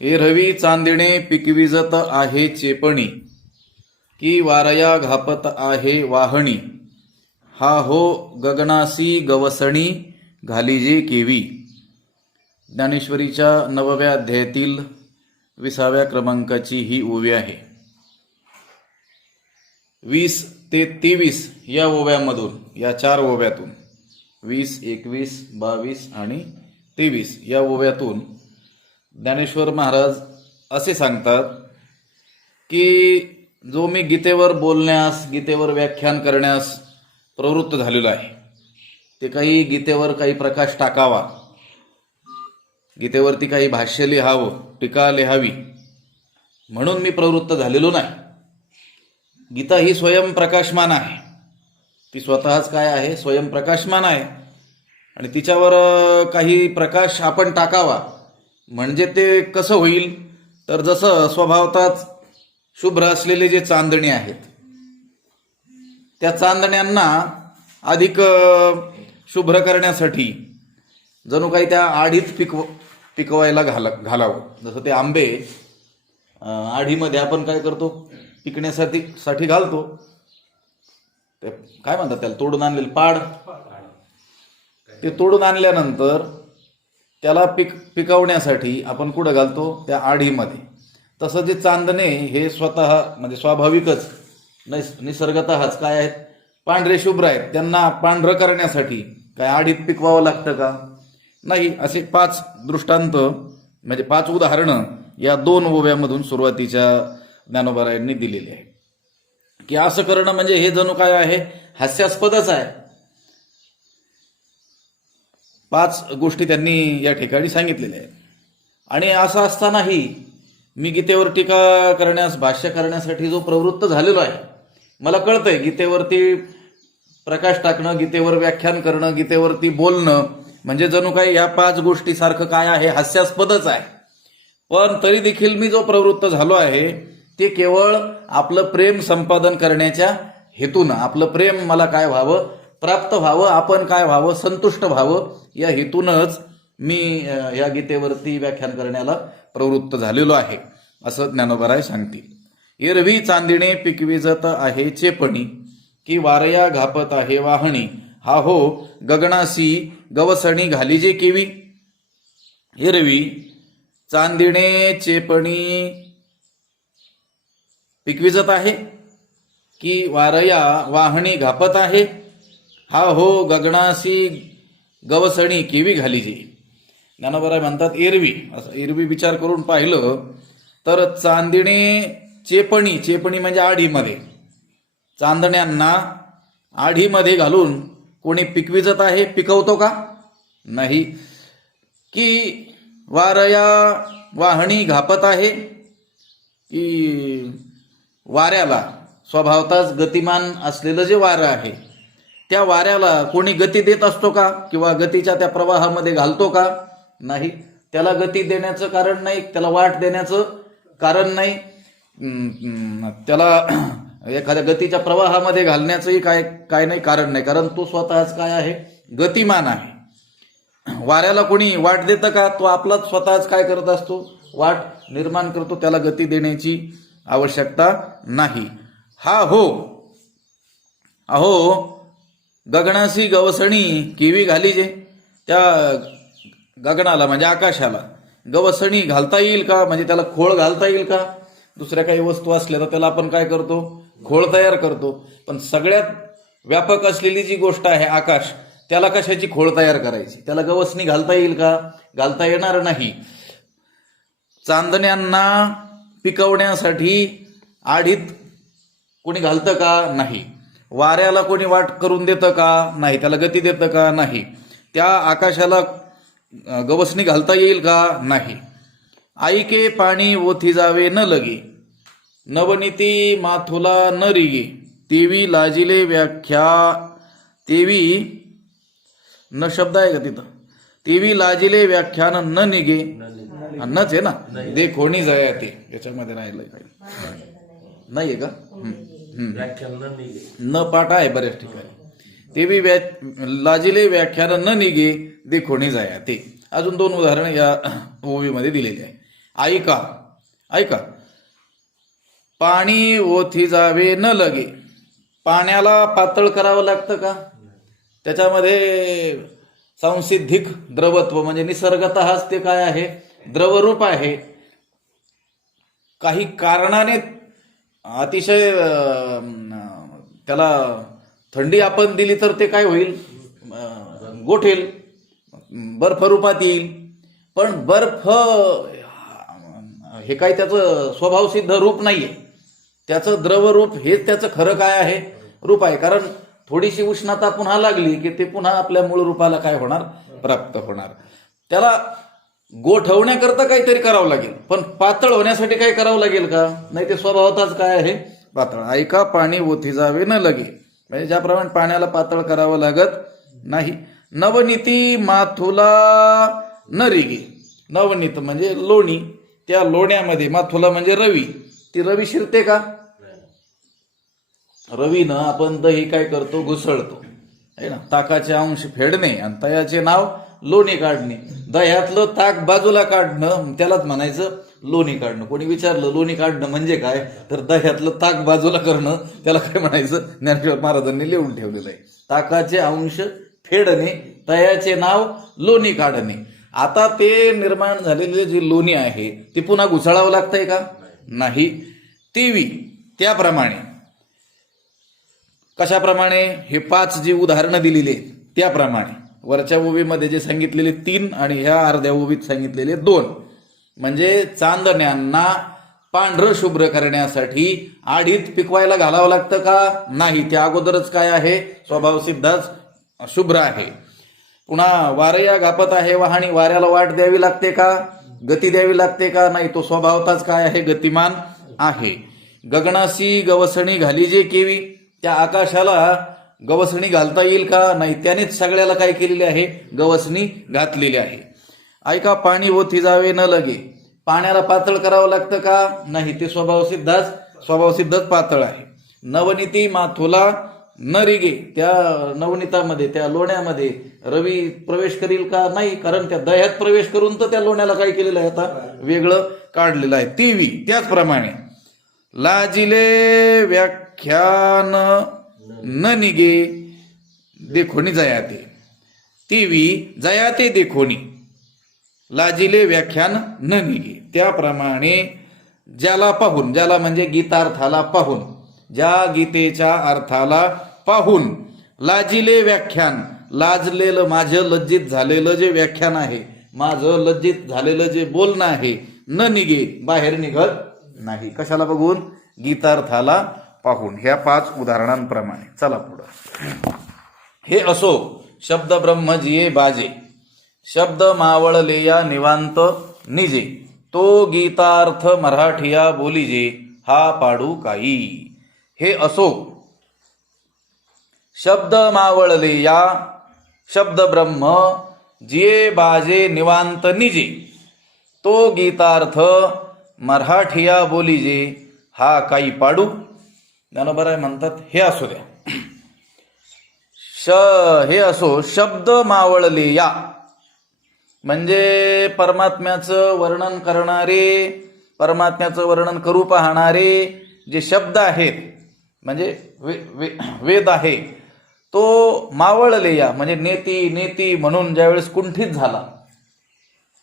हे रवी चांदणे पिकविजत आहे चेपणी, की वारया घापत आहे वाहणी. हा हो गगनासी गवसणी, घालिजे केवी. ज्ञानेश्वरीच्या 9व्या अध्यायातील 20व्या क्रमांकाची ही ओवी आहे. 20 ते 23 या ओव्यामधून, या 4 ओव्यातून, 20, 21, 22 आणि 23 या ओव्यातून ज्ञानेश्वर महाराज असे सांगतात की जो मी गीतेवर बोलण्यास, गीतेवर व्याख्यान करण्यास प्रवृत्त झालेलो आहे, ते काही गीतेवर काही प्रकाश टाकावा, गीतेवरती काही भाष्य लिहावं, टीका लिहावी म्हणून मी प्रवृत्त झालेलो नाही. गीता ही स्वयंप्रकाशमान आहे. ती स्वतःच काय आहे? स्वयंप्रकाशमान आहे. आणि तिच्यावर काही प्रकाश आपण टाकावा म्हणजे ते कसं होईल? तर जसं स्वभावताच शुभ्र असलेले जे चांदणे आहेत, त्या चांदण्यांना अधिक शुभ्र करण्यासाठी जणू काही त्या आढीत पिकवायला घालावं. जसं ते आंबे आढीमध्ये आपण काय करतो? पिकण्यासाठी घालतो. ते काय म्हणतात त्याला? तोडून आणलेलं पाड. ते तोडून आणल्यानंतर त्याला पिकवण्यासाठी आपण कुठं घालतो? त्या आढीमध्ये. तसं जे चांदणे हे स्वतः म्हणजे स्वाभाविकच निसर्गतःच काय आहेत? पांढरे शुभ्र आहेत. त्यांना पांढरं करण्यासाठी काय आढीत पिकवावं लागतं का? नाही. असे 5 दृष्टांत म्हणजे 5 उदाहरणं या 2 ओव्यामधून सुरुवातीच्या ज्ञानोबारायांनी दिलेली आहे. की असं करणं म्हणजे हे जणू काय आहे? हास्यास्पदच आहे. 5 गोष्टी त्यांनी या ठिकाणी सांगितलेल्या आहेत. आणि असं असतानाही मी गीतेवर टीका करण्यास, भाष्य करण्यासाठी जो प्रवृत्त झालेलो आहे, मला कळतंय गीतेवरती प्रकाश टाकणं, गीतेवर व्याख्यान करणं, गीतेवरती बोलणं म्हणजे जणू काही या 5 गोष्टी सारखं काय आहे? हास्यास्पदच आहे. पण तरी देखील मी जो प्रवृत्त झालो आहे ते केवळ आपलं प्रेम संपादन करण्याच्या हेतूनं, आपलं प्रेम मला काय व्हावं? प्राप्त व्हावं, आपण काय व्हावं? संतुष्ट व्हावं, या हेतूनच मी या गीतेवरती व्याख्यान करण्याला प्रवृत्त झालेलो आहे, असं ज्ञानोबाराय सांगतील. एरवी चांदणे पिकविजत आहे चेपणी, की वारया घापत आहे वाहणी. हा हो गगनासी गवसणी, घालिजे केवी. एरवी चांदणे चेपणी पिकविजत आहे, की वारया वाहणी घापत आहे. हा हो गगनासी गवसणी केवी घालिजे. ज्ञानोबाराय म्हणतात एरवी, असं एरवी विचार करून पाहिलं तर चांदणे चेपणी, चेपणी म्हणजे आढीमध्ये, चांदण्यांना आढीमध्ये घालून कोणी पिकविजत आहे? पिकवतो का? नाही. की वारया वाहणी घापत आहे, की वाऱ्याला, स्वभावताच गतिमान असलेलं जे वारं आहे त्या वाऱ्याला कोणी गती देत असतो का? किंवा गतीच्या त्या प्रवाहामध्ये घालतो का? नाही. त्याला गती देण्याचं कारण नाही, त्याला वाट देण्याचं कारण नाही, त्याला एखाद्या गतीच्या प्रवाहामध्ये घालण्याचंही काय नाही, कारण नाही. कारण तो स्वतःच काय आहे? गतिमान आहे. वाऱ्याला कोणी वाट देतं का? तो आपलाच स्वतःच काय करत असतो? वाट निर्माण करतो. त्याला गती देण्याची आवश्यकता नाही. हा हो, अहो गगनासी गवसणी केवी घालिजे. त्या गगनाला म्हणजे आकाशाला गवसणी घालता येईल का? म्हणजे त्याला खोळ घालता येईल का? दुसऱ्या काही वस्तू असल्या तर त्याला आपण काय करतो? खोळ तयार करतो. पण सगळ्यात व्यापक असलेली जी गोष्ट आहे आकाश, त्याला कशाची खोळ तयार करायची? त्याला गवसणी घालता येईल का? घालता येणार नाही. चांदण्यांना पिकवण्यासाठी आढीत कोणी घालतं का? नाही. वाऱ्याला कोणी वाट करून देतं का? नाही. त्याला गती देतं का? नाही. त्या आकाशाला गवसणी घालता येईल का? नाही. आईके पाणी ओथी जावे न लगे, नवनीती माथुला न रिगे. तेवी लाजिले व्याख्या, तेवी न शब्द आहे का तिथं? तेवी लाजिले व्याख्यान न निगे. नच आहे ना, दे कोणी जया ते, याच्यामध्ये राहिलंय काही नाहीये का? न पाठ आहे बऱ्याच ठिकाणी. तेवी लाजिले व्याख्यान न निगे, दे कोणी जाया ते. अजून 2 उदाहरणं या ओवीमध्ये दिलेली आहे. ऐका ऐका, पाणी ओथी जावे न लगे. पाण्याला पातळ करावं लागतं का? त्याच्यामध्ये सांसिद्धिक द्रवत्व म्हणजे निसर्गतःच ते काय आहे? द्रवरूप आहे. काही कारणाने अतिशय त्याला थंडी आपण दिली तर ते काय होईल? गोठेल, बर्फ रूपात येईल. पण बर्फ हे काही त्याचं स्वभावसिद्ध रूप नाहीये. त्याचं द्रवरूप हेच त्याचं खरं काय आहे? रूप आहे. कारण थोडीशी उष्णता पुन्हा लागली की ते पुन्हा आपल्या मूळ रूपाला काय होणार? प्राप्त होणार. त्याला गोठवण्याकरता काहीतरी करावं लागेल, पण पातळ होण्यासाठी काय करावं लागेल का? नाही, ते स्वभावतःच काय आहे? पातळ. ऐका, पाणी ओथी जावे न लगे, म्हणजे ज्याप्रमाणे पाण्याला पातळ करावं लागत नाही. नवनीती माथुला न रिगे. नवनीत म्हणजे लोणी, त्या लोण्यामध्ये माथुला म्हणजे रवी. ती रवी शिरते का? रवीनं आपण दही काय करतो? घुसळतो आहे ना. ताकाचे अंश फेडणे आणि तयाचे नाव लोणी काढणे. दह्यातलं ताक बाजूला काढणं त्यालाच म्हणायचं लोणी काढणं. कोणी विचारलं लोणी काढणं म्हणजे काय, तर दह्यातलं ताक बाजूला करणं त्याला काय म्हणायचं? ज्ञानेश्वर महाराजांनी लिहून ठेवलेलं आहे. ताकाचे अंश फेडणे, तयाचे नाव लोणी काढणे. आता ते निर्माण झालेले जे लोणी आहे ते पुन्हा घुसळावं लागतंय का? नाही. तेवी त्याप्रमाणे. कशाप्रमाणे? हे 5 जी उदाहरणं दिलेली आहेत त्याप्रमाणे. वरच्या ओवीमध्ये जे सांगितलेले 3 आणि ह्या अर्ध्या ओवीत सांगितलेले 2. म्हणजे चांदण्यांना पांढरं शुभ्र करण्यासाठी आडीत पिकवायला घालावं लागतं का? नाही, त्या अगोदरच काय आहे? स्वभाव सिद्धाच शुभ्र आहे. पुन्हा वारया घापत आहे वाहणी, वाऱ्याला वाट द्यावी लागते का? गती द्यावी लागते का? नाही, तो स्वभावताच काय आहे? गतिमान आहे. गगनाशी गवसणी घाली जे केवी, त्या आकाशाला गवसणी घालता येईल का? नाही, त्यानेच सगळ्याला काय केलेले आहे? गवसणी घातलेली आहे. ऐका, पाणी ओथी जावे न लगे. पाण्याला पातळ करावं लागतं का? नाही, ते स्वभावसिद्धच पातळ आहे. नवनीती माथुला न रिगे. त्या नवनीतामध्ये, त्या लोण्यामध्ये रवी प्रवेश करील का? नाही, कारण त्या दह्यात प्रवेश करून तर त्या लोण्याला काय केलेलं आहे? आता वेगळं काढलेलं आहे. तेवी त्याचप्रमाणे. लाजिले व्याख्यान न निगे देखोनी जयाते. तेवी जयाते देखोनी. लाजिले व्याख्यान न निगे. त्याप्रमाणे ज्याला पाहून, ज्याला म्हणजे गीतार्थाला पाहून, ज्या गीतेच्या अर्थाला पाहून लाजिले व्याख्यान, लाजलेलं माझं लज्जित झालेलं जे व्याख्यान आहे, माझं लज्जित झालेलं जे बोलणं आहे, न निगे बाहेर निघत नाही. कशाला बघून? गीतार्थाला पाहून. ह्या 5 उदाहरणांप्रमाणे. चला पुढं. हे असो शब्द ब्रह्म जिये बाजे, शब्द मावळले या निवांत निजे, तो गीतार्थ मराठिया बोलीजे, हा पाडू काही. हे असो शब्द मावळले या, शब्द ब्रह्म जिये बाजे निवांत निजे, तो गीतार्थ मराठिया बोलीजे, हा काही पाडू. ज्ञानोबा राय म्हणतात हे असू द्या. हे असो शब्द मावळले या, म्हणजे परमात्म्याचं वर्णन करणारे, परमात्म्याचं वर्णन करू पाहणारे जे शब्द आहेत, म्हणजे वेद आहे, तो मावळले या म्हणजे नेती नेती म्हणून ज्यावेळेस कुंठित झाला,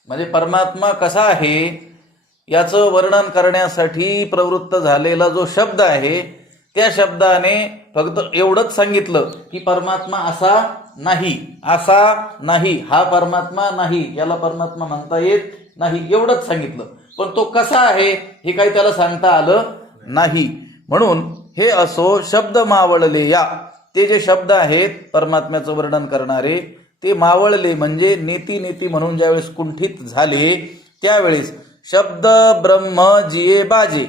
म्हणजे परमात्मा कसा आहे याचं वर्णन करण्यासाठी प्रवृत्त झालेला जो शब्द आहे, त्या शब्दाने फक्त एवढंच सांगितलं की परमात्मा असा नाही, असा नाही, हा परमात्मा नाही, याला परमात्मा म्हणता येत नाही, एवढंच सांगितलं. पण तो कसा आहे हे काही त्याला सांगता आलं नाही. म्हणून हे असो शब्द मावळले या, ते जे शब्द आहेत परमात्म्याचं वर्णन करणारे, ते मावळले म्हणजे नेती नेती म्हणून ज्यावेळेस कुंठित झाले, त्यावेळेस शब्द ब्रह्म जिये बाजे,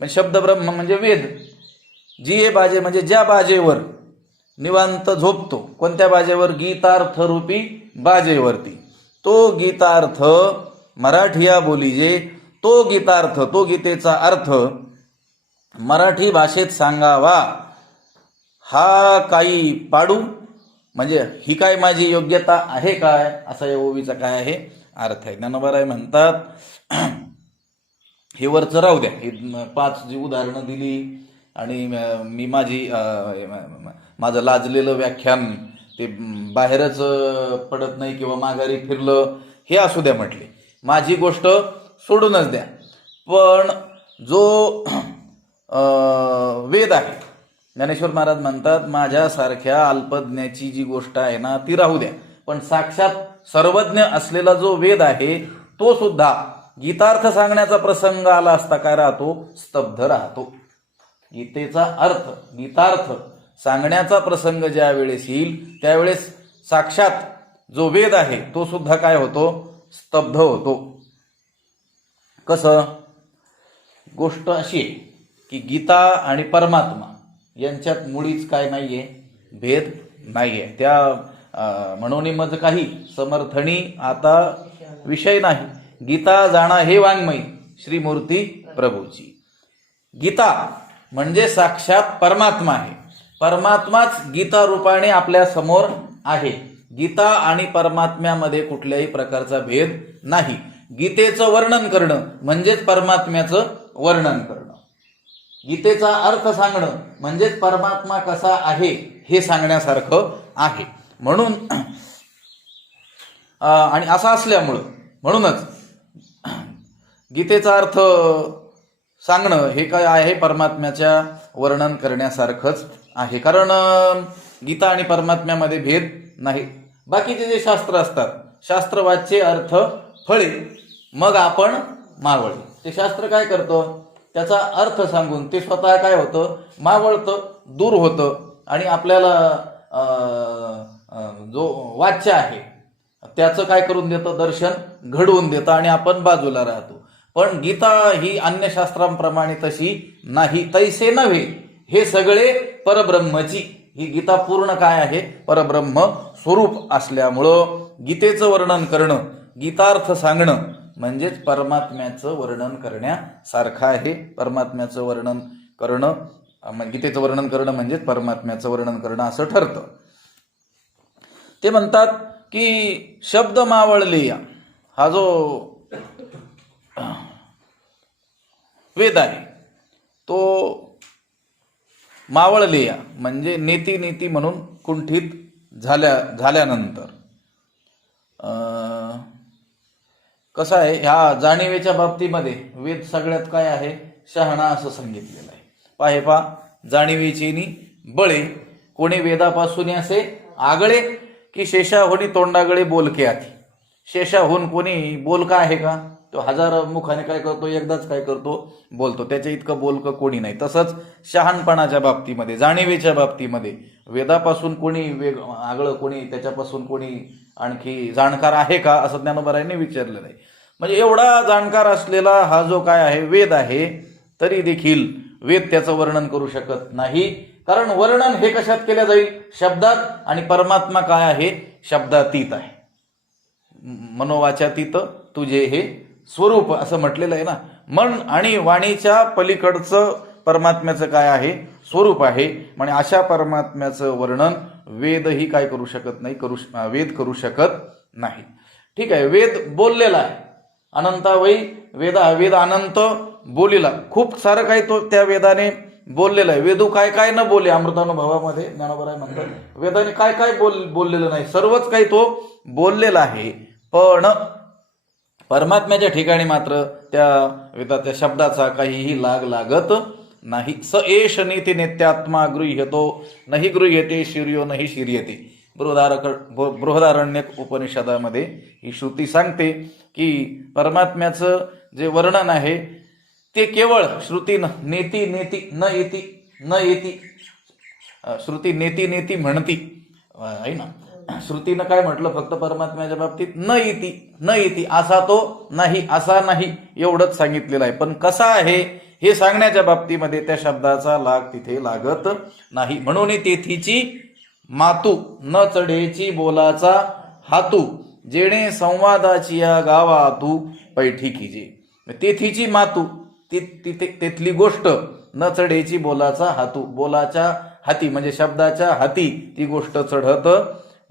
म्हणजे शब्द ब्रह्म म्हणजे वेद, जिये बाजे म्हणजे ज्या बाजेवर निवांत झोपतो. कोणत्या बाजेवर? गीतार्थ रूपी बाजेवरती. तो गीतार्थ मराठिया बोलीजे, तो गीतार्थ, तो गीतेचा अर्थ मराठी भाषेत सांगावा, हा काही पाडू, म्हणजे ही काय माझी योग्यता आहे काय, असा या ओवीचा काय आहे अर्थ आहे. ज्ञानोबा राय म्हणतात हे वरचं राहू द्या, हे 5 जी उदाहरणं दिली आणि मी माझं लाजलेलं व्याख्यान ते बाहेरच पडत नाही किंवा माघारी फिरलं हे असू द्या म्हटले, माझी गोष्ट सोडूनच द्या. पण जो वेद आहे, ज्ञानेश्वर महाराज म्हणतात माझ्यासारख्या अल्पज्ञाची जी गोष्ट आहे ना ती राहू द्या, पण साक्षात सर्वज्ञ असलेला जो वेद आहे तो सुद्धा गीतार्थ सांगण्याचा प्रसंग आला असता काय राहतो, स्तब्ध राहतो. गीतेचा अर्थ, गीतार्थ सांगण्याचा प्रसंग ज्या वेळेस येईल त्यावेळेस साक्षात जो वेद आहे तो सुद्धा काय होतो, स्तब्ध होतो. कसं? गोष्ट अशी आहे की गीता आणि परमात्मा यांच्यात मुळीच काय नाहीये, भेद नाहीये. त्या म्हणून मज काही समर्थणी आता विषय नाही, गीता जाणा हे वाङ्मयी श्रीमूर्ती प्रभूची. गीता म्हणजे साक्षात परमात्मा आहे, परमात्माच गीता रूपाने आपल्या समोर आहे. गीता आणि परमात्म्यामध्ये कुठल्याही प्रकारचा भेद नाही. गीतेचं वर्णन करणं म्हणजेच परमात्म्याचं वर्णन करणं, गीतेचा अर्थ सांगणं म्हणजेच परमात्मा कसा आहे हे सांगण्यासारखं आहे. म्हणून आणि असं असल्यामुळं म्हणूनच गीतेचा अर्थ सांगणं हे काय आहे, परमात्म्याच्या वर्णन करण्यासारखंच आहे. कारण गीता आणि परमात्म्यामध्ये भेद नाही. बाकीचे जे शास्त्र असतात, शास्त्रवाच्य अर्थ फळे मग आपण मावळे, ते शास्त्र काय करतं, त्याचा अर्थ सांगून ते स्वतः काय होतं, मावळतं, दूर होतं आणि आपल्याला जो वाच्य आहे त्याचं काय करून देतं, दर्शन घडवून देतं आणि आपण बाजूला राहतो. पण गीता ही अन्य शास्त्रांप्रमाणे तशी नाही, तैसे नव्हे, हे सगळे परब्रह्मची. ही गीता पूर्ण काय आहे, परब्रह्म स्वरूप असल्यामुळं गीतेचं वर्णन करणं, गीतार्थ सांगणं म्हणजेच परमात्म्याचं वर्णन करण्यासारखं आहे. परमात्म्याचं वर्णन करणं, गीतेचं वर्णन करणं म्हणजेच परमात्म्याचं वर्णन करणं असं ठरतं. ते म्हणतात की शब्द मावळले हा जो वेद आहे तो मावळले म्हणजे नेती नेती म्हणून कुंठित झाल्यानंतर कसं आहे, ह्या जाणीवेच्या बाबतीमध्ये वेद सगळ्यात काय आहे, शहाणा असं सांगितलेलं आहे. पाहे पा जाणीवेची बळे, कोणी वेदापासून असे आगळे की शेषाहुनी तोंडागळे बोलके आधी. शेषाहून कोणी बोलका आहे का, तो 1000 मुखाने काय करतो, एकदाच काय करतो, बोलतो. त्याच्या इतकं बोलकं कोणी नाही. तसंच शहाणपणाच्या बाबतीमध्ये, जाणीवेच्या बाबतीमध्ये वेदापासून कोणी आगळं, कोणी त्याच्यापासून कोणी आणखी जाणकार आहे का असं ज्ञानोबारायांनी विचारलेलं आहे. म्हणजे एवढा जाणकार असलेला हा जो काय आहे वेद आहे, तरी देखील वेद त्याचं वर्णन करू शकत नाही. कारण वर्णन हे कशात केलं जाईल, शब्दात. आणि परमात्मा काय आहे, शब्दातीत आहे. मनोवाचातीत तुझे हे स्वरूप असं म्हटलेलं आहे ना. मन आणि वाणीच्या पलीकडचं परमात्म्याचं काय आहे, स्वरूप आहे. म्हणजे अशा परमात्म्याचं वर्णन वेदही काय करू शकत नाही, वेद करू शकत नाही. ठीक आहे, वेद बोललेला आहे, अनंतावयी वेद अनंत बोलिला, खूप सारं काही तो त्या वेदाने बोललेलं आहे. वेदू काय काय न बोले, अमृतानुभवामध्ये ज्ञानोबराय म्हणतात वेदाने काय काय बोललेलं नाही, सर्वच काही तो बोललेला आहे. पण परमात्म्याच्या ठिकाणी मात्र त्या वेदाच्या शब्दाचा काहीही लागत नाही. स एष नीती नित्यात्मा गृह्यतो नाही गृह्यते शिर्यो नाही शिर्यते. बृहदारण्यक उपनिषदामध्ये ही श्रुती सांगते की परमात्म्याचं जे वर्णन आहे ते केवळ श्रुतीनं नेती नेती न येती न येती, श्रुती नेती नेती म्हणती आहे ना. श्रुतीनं काय म्हटलं, फक्त परमात्म्याच्या बाबतीत न येती असा तो नाही, असा नाही एवढंच सांगितलेलं आहे. पण कसा आहे हे सांगण्याच्या बाबतीमध्ये त्या शब्दाचा लाग तिथे लागत नाही. म्हणून तेथीची मातू न चढेची बोलाचा हातू, जेणे संवादाची या गावा तू पैठी कीजे. तेथीची मातू, तेथली गोष्ट, न चढेची बोलाचा हातू, बोलाच्या हाती म्हणजे शब्दाच्या हाती ती गोष्ट चढत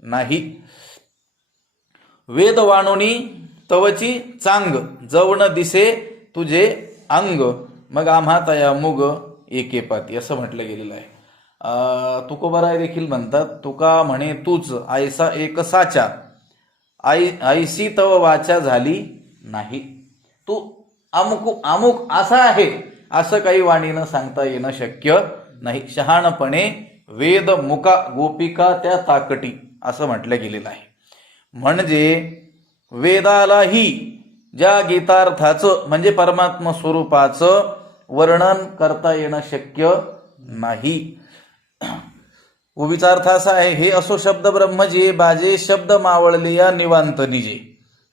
नाही. वेद वाणोनी तवची चांग, जवण दिसे तुझे अंग मग आम्हा तया मुग एकेपाती असं म्हटलं गेलेलं आहे. तुकोबाराय देखील म्हणतात, तुका म्हणे तूच आयसा एक साचा, आयसी तव वाचा झाली नाही. तू अमुक अमुक असा आहे असं काही वाणीनं सांगता येणं शक्य नाही. शहाणपणे वेद मुका गोपिका त्या ताकटी असं म्हटलं गेलेलं आहे. म्हणजे वेदालाही ज्या गीतार्थाचं म्हणजे परमात्म स्वरूपाचं वर्णन करता येणं शक्य नाही. उभीचा अर्थ असा आहे, हे असो शब्द ब्रह्मजे बाजे शब्द मावळले या निवांत निजे.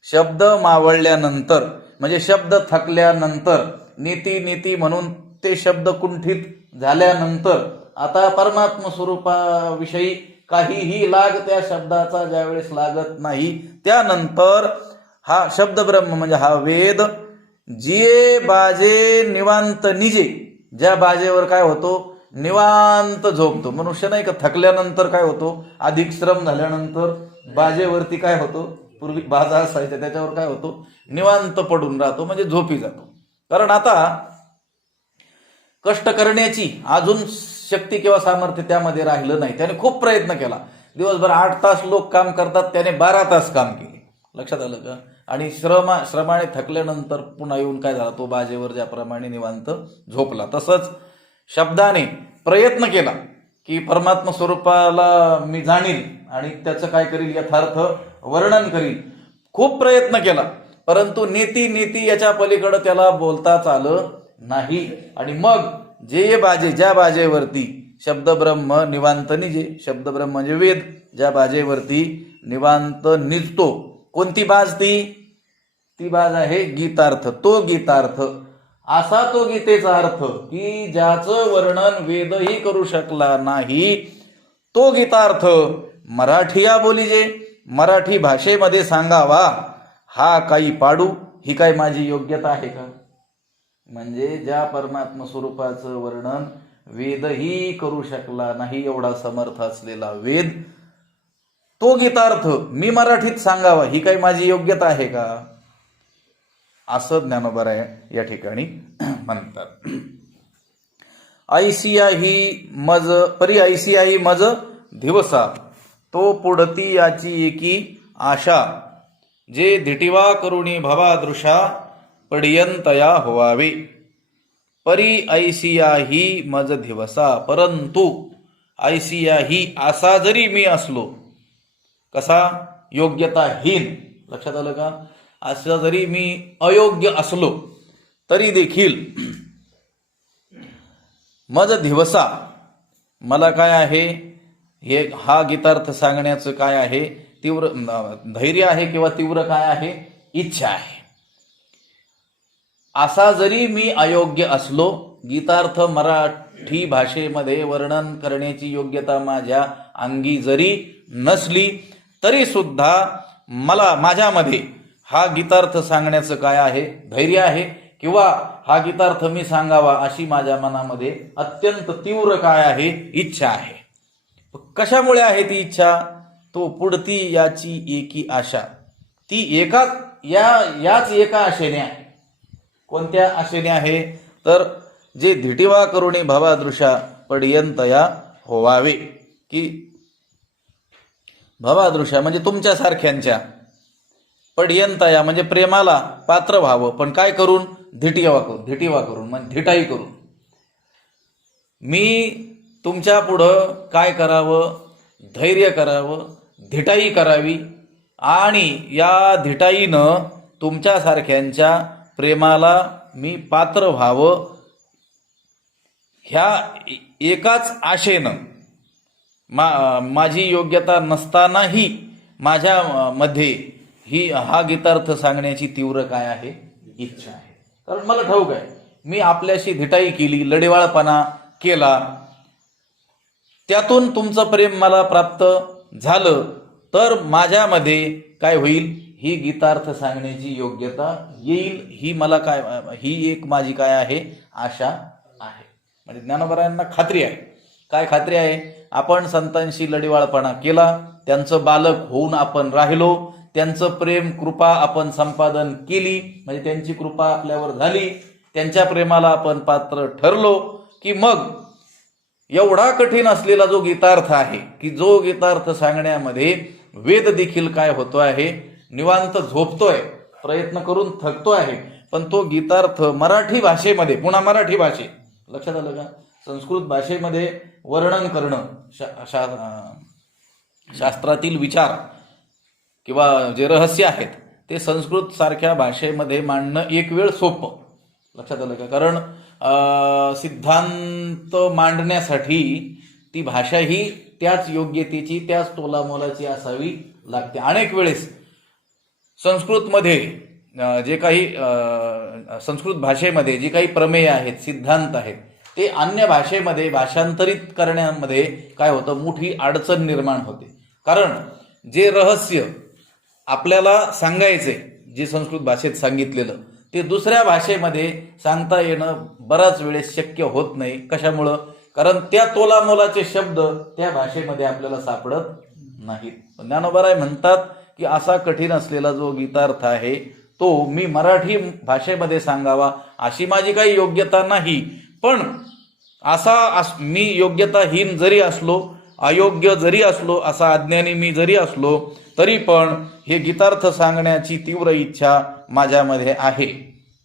शब्द मावळल्यानंतर म्हणजे शब्द थकल्यानंतर, नीती नीती म्हणून ते शब्द कुंठित झाल्यानंतर आता परमात्म स्वरूपाविषयी काहीही लाग त्या शब्दाचा ज्यावेळेस लागत नाही, त्यानंतर हा शब्द ब्रह्म म्हणजे हा वेद जिये बाजे निवांत निजे, ज्या बाजेवर काय होतो, निवांत झोपतो. मनुष्य नाही का थकल्यानंतर काय होतो, अधिक श्रम झाल्यानंतर बाजेवरती काय होतो, पूर्वी बाजा असायचा त्याच्यावर काय होतो, निवांत पडून राहतो म्हणजे झोपी जातो. कारण आता कष्ट करण्याची अजून शक्ती किंवा सामर्थ्य त्यामध्ये राहिलं नाही. त्याने खूप प्रयत्न केला, दिवसभर 8 तास लोक काम करतात, त्याने 12 तास काम केले. लक्षात आलं का? आणि श्रमाने थकल्यानंतर पुन्हा येऊन काय झाला, तो बाजेवर ज्याप्रमाणे निवांत झोपला. तसंच शब्दाने प्रयत्न केला की परमात्म स्वरूपाला मी जाणील आणि त्याचं काय करील, यथार्थ वर्णन करील. खूप प्रयत्न केला, परंतु नीती नीती याच्या पलीकडे त्याला बोलताच आलं नाही. आणि मग जे बाजे, ज्या बाजेवरती शब्द ब्रह्म निवांत निजे, शब्द ब्रह्म म्हणजे वेद, ज्या बाजेवरती निवांत निजतो, कोणती बाज ती बाज आहे गीतार्थ. तो गीतार्थ असा तो गीतेचा अर्थ की ज्याचं वर्णन वेदही करू शकला नाही, तो गीतार्थ मराठी या बोलीजे, मराठी भाषेमध्ये सांगावा. हा काही पाडू, ही काय माझी योग्यता आहे का? म्हणजे ज्या परमात्म स्वरूपाचं वर्णन वेदही करू शकला नाही एवढा समर्थ असलेला वेद, तो गीतार्थ मी मराठीत सांगावा, ही काही माझी योग्यता आहे का? असं ज्ञानोबराय या ठिकाणी म्हणतात. ऐसिया ही मज परी ऐसिया ही मज दिवसा, तो पुढती याची एकी आशा, जे धिटिवा करुणी भवादृशा पडियंतया होवावे. परी ऐसिया ही मज दिवसा, परंतु ऐसिया ही असा जरी मी असलो, कसा, योग्यताहीन. लक्षात आलं का? असं जरी मी अयोग्य असलो तरी देखील मज दिवसा, मला काय आहे, हे हा गीतार्थ सांगण्याचं काय आहे, तीव्र धैर्य आहे किंवा तीव्र काय आहे, इच्छा आहे. असा जरी मी अयोग्य असलो, गीतार्थ मराठी भाषेमध्ये वर्णन करण्याची योग्यता माझ्या अंगी जरी नसली तरी सुद्धा मला माझ्यामध्ये हा गीतार्थ सांगण्याचं काय आहे, धैर्य आहे, किंवा हा गीतार्थ मी सांगावा अशी माझ्या मनामध्ये अत्यंत तीव्र काय आहे, इच्छा आहे. कशामुळे आहे ती इच्छा? तो पुढती याची एकी आशा, ती याच एका आशेने आहे. कोणत्या आशेने आहे? तर जे धिटिवा करुणी भवादृशा पडियंतया होवावे, की भवादृशा म्हणजे तुमच्या सारख्यांच्या, पडियंतया म्हणजे प्रेमाला पात्र व्हावं, पण काय करून, धिटिवा करून म्हणजे धिटाई करून. मी तुमच्या पुढं काय करावं, धैर्य करावं, धिटाई करावी, आणि या धिटाईनं तुमच्यासारख्यांच्या प्रेमाला मी पात्र व्हावं, ह्या एकाच आशेनं माझी योग्यता नसतानाही माझ्या मध्ये हा गीतार्थ सांगण्याची तीव्र काय आहे, इच्छा आहे. कारण मला ठाऊक आहे, मी आपल्याशी धिटाई केली, लढेवाळपणा केला, त्यातून तुमचं प्रेम मला प्राप्त झालं तर माझ्यामध्ये काय होईल, ही गीतार्थ सांगण्याची योग्यता येईल. ही मला काय, ही एक माझी काय आहे, आशा आहे. म्हणजे ज्ञानोबरायांना खात्री आहे. काय खात्री आहे? आपण संतांशी लढीवाळपणा केला, त्यांचं बालक होऊन आपण राहिलो, त्यांचं प्रेम कृपा आपण संपादन केली, म्हणजे त्यांची कृपा आपल्यावर झाली, त्यांच्या प्रेमाला आपण पात्र ठरलो की मग एवढा कठीण असलेला जो गीतार्थ आहे की जो गीतार्थ सांगण्यामध्ये वेद देखील काय होतो आहे, निवांत झोपतोय, प्रयत्न करून थकतो आहे, पण तो गीतार्थ मराठी भाषेमध्ये, पुन्हा मराठी भाषे, लक्षात आलं का, संस्कृत भाषेमध्ये वर्णन करणं, शास्त्रातील विचार किंवा जे रहस्य आहेत ते संस्कृत सारख्या भाषेमध्ये मांडणं एक वेळ सोपं, लक्षात आलं का, कारण सिद्धांत मांडण्यासाठी ती भाषा ही त्याच योग्यतेची, त्याच तोलामोलाची असावी लागते. अनेक वेळेस संस्कृतमध्ये जे काही संस्कृत भाषेमध्ये जे काही प्रमेय आहेत, सिद्धांत आहेत, ते अन्य भाषेमध्ये भाषांतरित करण्यामध्ये काय होतं, मोठी अडचण निर्माण होते. कारण जे रहस्य आपल्याला सांगायचे, जे संस्कृत भाषेत सांगितलेलं, ते दुसऱ्या भाषेमध्ये सांगता येणं बराच वेळेस शक्य होत नाही. कशामुळं? कारण त्या तोलामोलाचे शब्द त्या भाषेमध्ये आपल्याला सापडत नाहीत. ज्ञानोबा म्हणतात की असा कठीण असलेला जो गीतार्थ आहे तो मी मराठी भाषेमध्ये सांगावा अशी माझी काही योग्यता नाही, पण मी योग्यताहीन जरी असलो, अयोग्य जरी असलो, असा अज्ञानी मी जरी असलो, तरी पण हे गीतार्थ सांगण्याची तीव्र इच्छा माझ्यामध्ये आहे.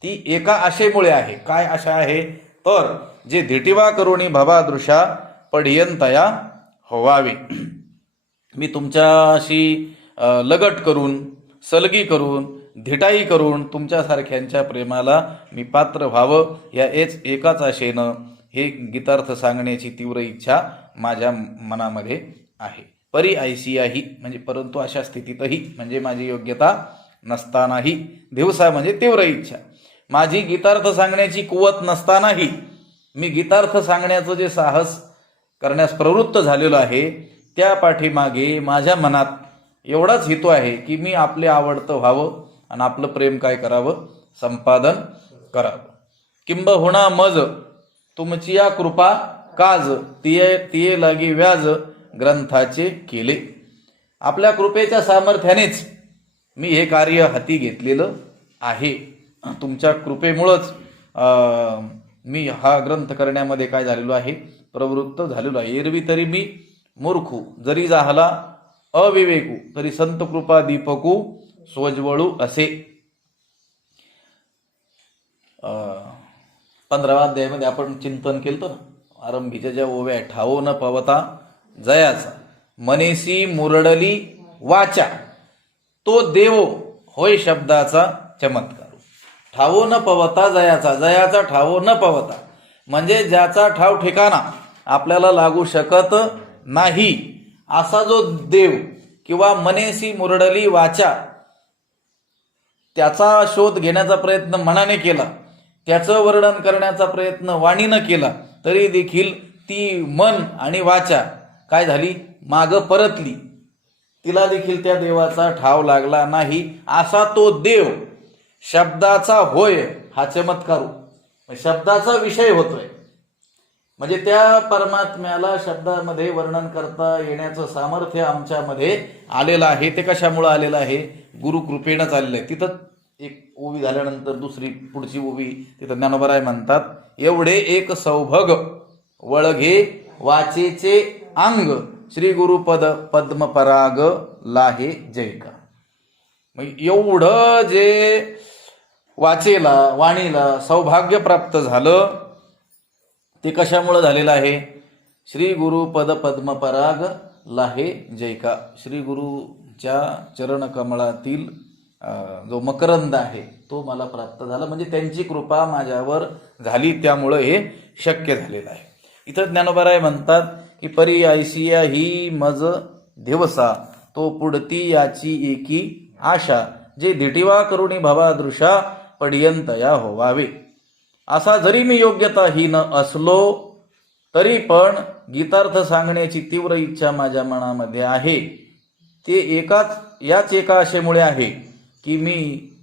ती एका आशेमुळे आहे. काय आशा आहे? तर जे धिटिवा करुणी भवादृशा पढियंतया होवावे. मी तुमच्याशी लगट करून, सलगी करून, धिटाई करून तुमच्यासारख्यांच्या प्रेमाला मी पात्र व्हावं, या एकाच आशेनं हे गीतार्थ सांगण्याची तीव्र इच्छा माझ्या मनामध्ये आहे. परी ऐसियाही म्हणजे परंतु अशा स्थितीतही, म्हणजे माझी योग्यता नसतानाही, दिवसा म्हणजे तीव्र इच्छा, माझी गीतार्थ सांगण्याची कुवत नसतानाही मी गीतार्थ सांगण्याचं जे साहस करण्यास प्रवृत्त झालेलो आहे, त्या पाठीमागे माझ्या मनात एवढाच हेतू आहे की मी आपले आवडतं व्हावं आणि आपलं प्रेम काय करावं, संपादन करावं. किंबहुना मज तुमची या कृपा काज तिये लागी व्याज ग्रंथाचे केले. आपल्या कृपेच्या सामर्थ्यानेच मी हे कार्य हाती घेतलेलं आहे. तुमच्या कृपेमुळंच मी हा ग्रंथ करण्यामध्ये काय झालेलो आहे, प्रवृत्त झालेलो आहे. एरवी तरी मी मूर्खू, जरी झाला अविवेकू, तरी संत कृपा दीपकू सोज्वळू असे. 15व्या अध्यायामध्ये आपण चिंतन केलं ना, आरंभीच्या ज्या ओव्या, ठावो न पवता जयाचा, मनेसी मुरडली वाचा, तो देव होय शब्दाचा चमत्कार. ठावो न पवता जयाचा, जयाचा ठावो न पवता म्हणजे ज्याचा ठाव ठिकाणा आपल्याला लागू शकत नाही, असा जो देव, किंवा मनेसी मुरडली वाचा, त्याचा शोध घेण्याचा प्रयत्न मनाने केला, त्याचं वर्णन करण्याचा प्रयत्न वाणीनं केला, तरी देखील ती मन आणि वाचा काय झाली, मागं परतली, तिला देखील त्या देवाचा ठाव लागला नाही. असा तो देव शब्दाचा होय हा चमत्कार, शब्दाचा विषय होतोय. म्हणजे त्या परमात्म्याला शब्दामध्ये वर्णन करता येण्याचं सामर्थ्य आमच्यामध्ये आलेलं आहे. ते कशामुळे आलेलं आहे? गुरुकृपेनंच आलेलं आहे. तिथं एक ओवी झाल्यानंतर दुसरी पुढची ओवी तिथं ज्ञानोबा म्हणतात, एवढे एक सौभग वळघे वाचेचे अंग, श्री गुरुपद पद्मपराग लाहे जयका. एवढं जे वाचेला, वाणीला सौभाग्य प्राप्त झालं, ते कशामुळे झालेलं आहे? श्री गुरुपद पद्मपराग लाहे जयका. श्री गुरुच्या चरण कमळातील जो मकरंद आहे तो मला प्राप्त झाला, म्हणजे त्यांची कृपा माझ्यावर झाली, त्यामुळं हे शक्य झालेलं आहे. इथं ज्ञानोबा म्हणतात की परी ऐसिया ही मज दिवसा, तो पुढती याची एकी आशा, जे धिटिवा करुणी भवादृशा पढियंतया होवावे. असा जरी मी योग्यताहीन असलो तरी पण गीतार्थ सांगण्याची तीव्र इच्छा माझ्या मनामध्ये आहे. ते याच एका आशेमुळे आहे की मी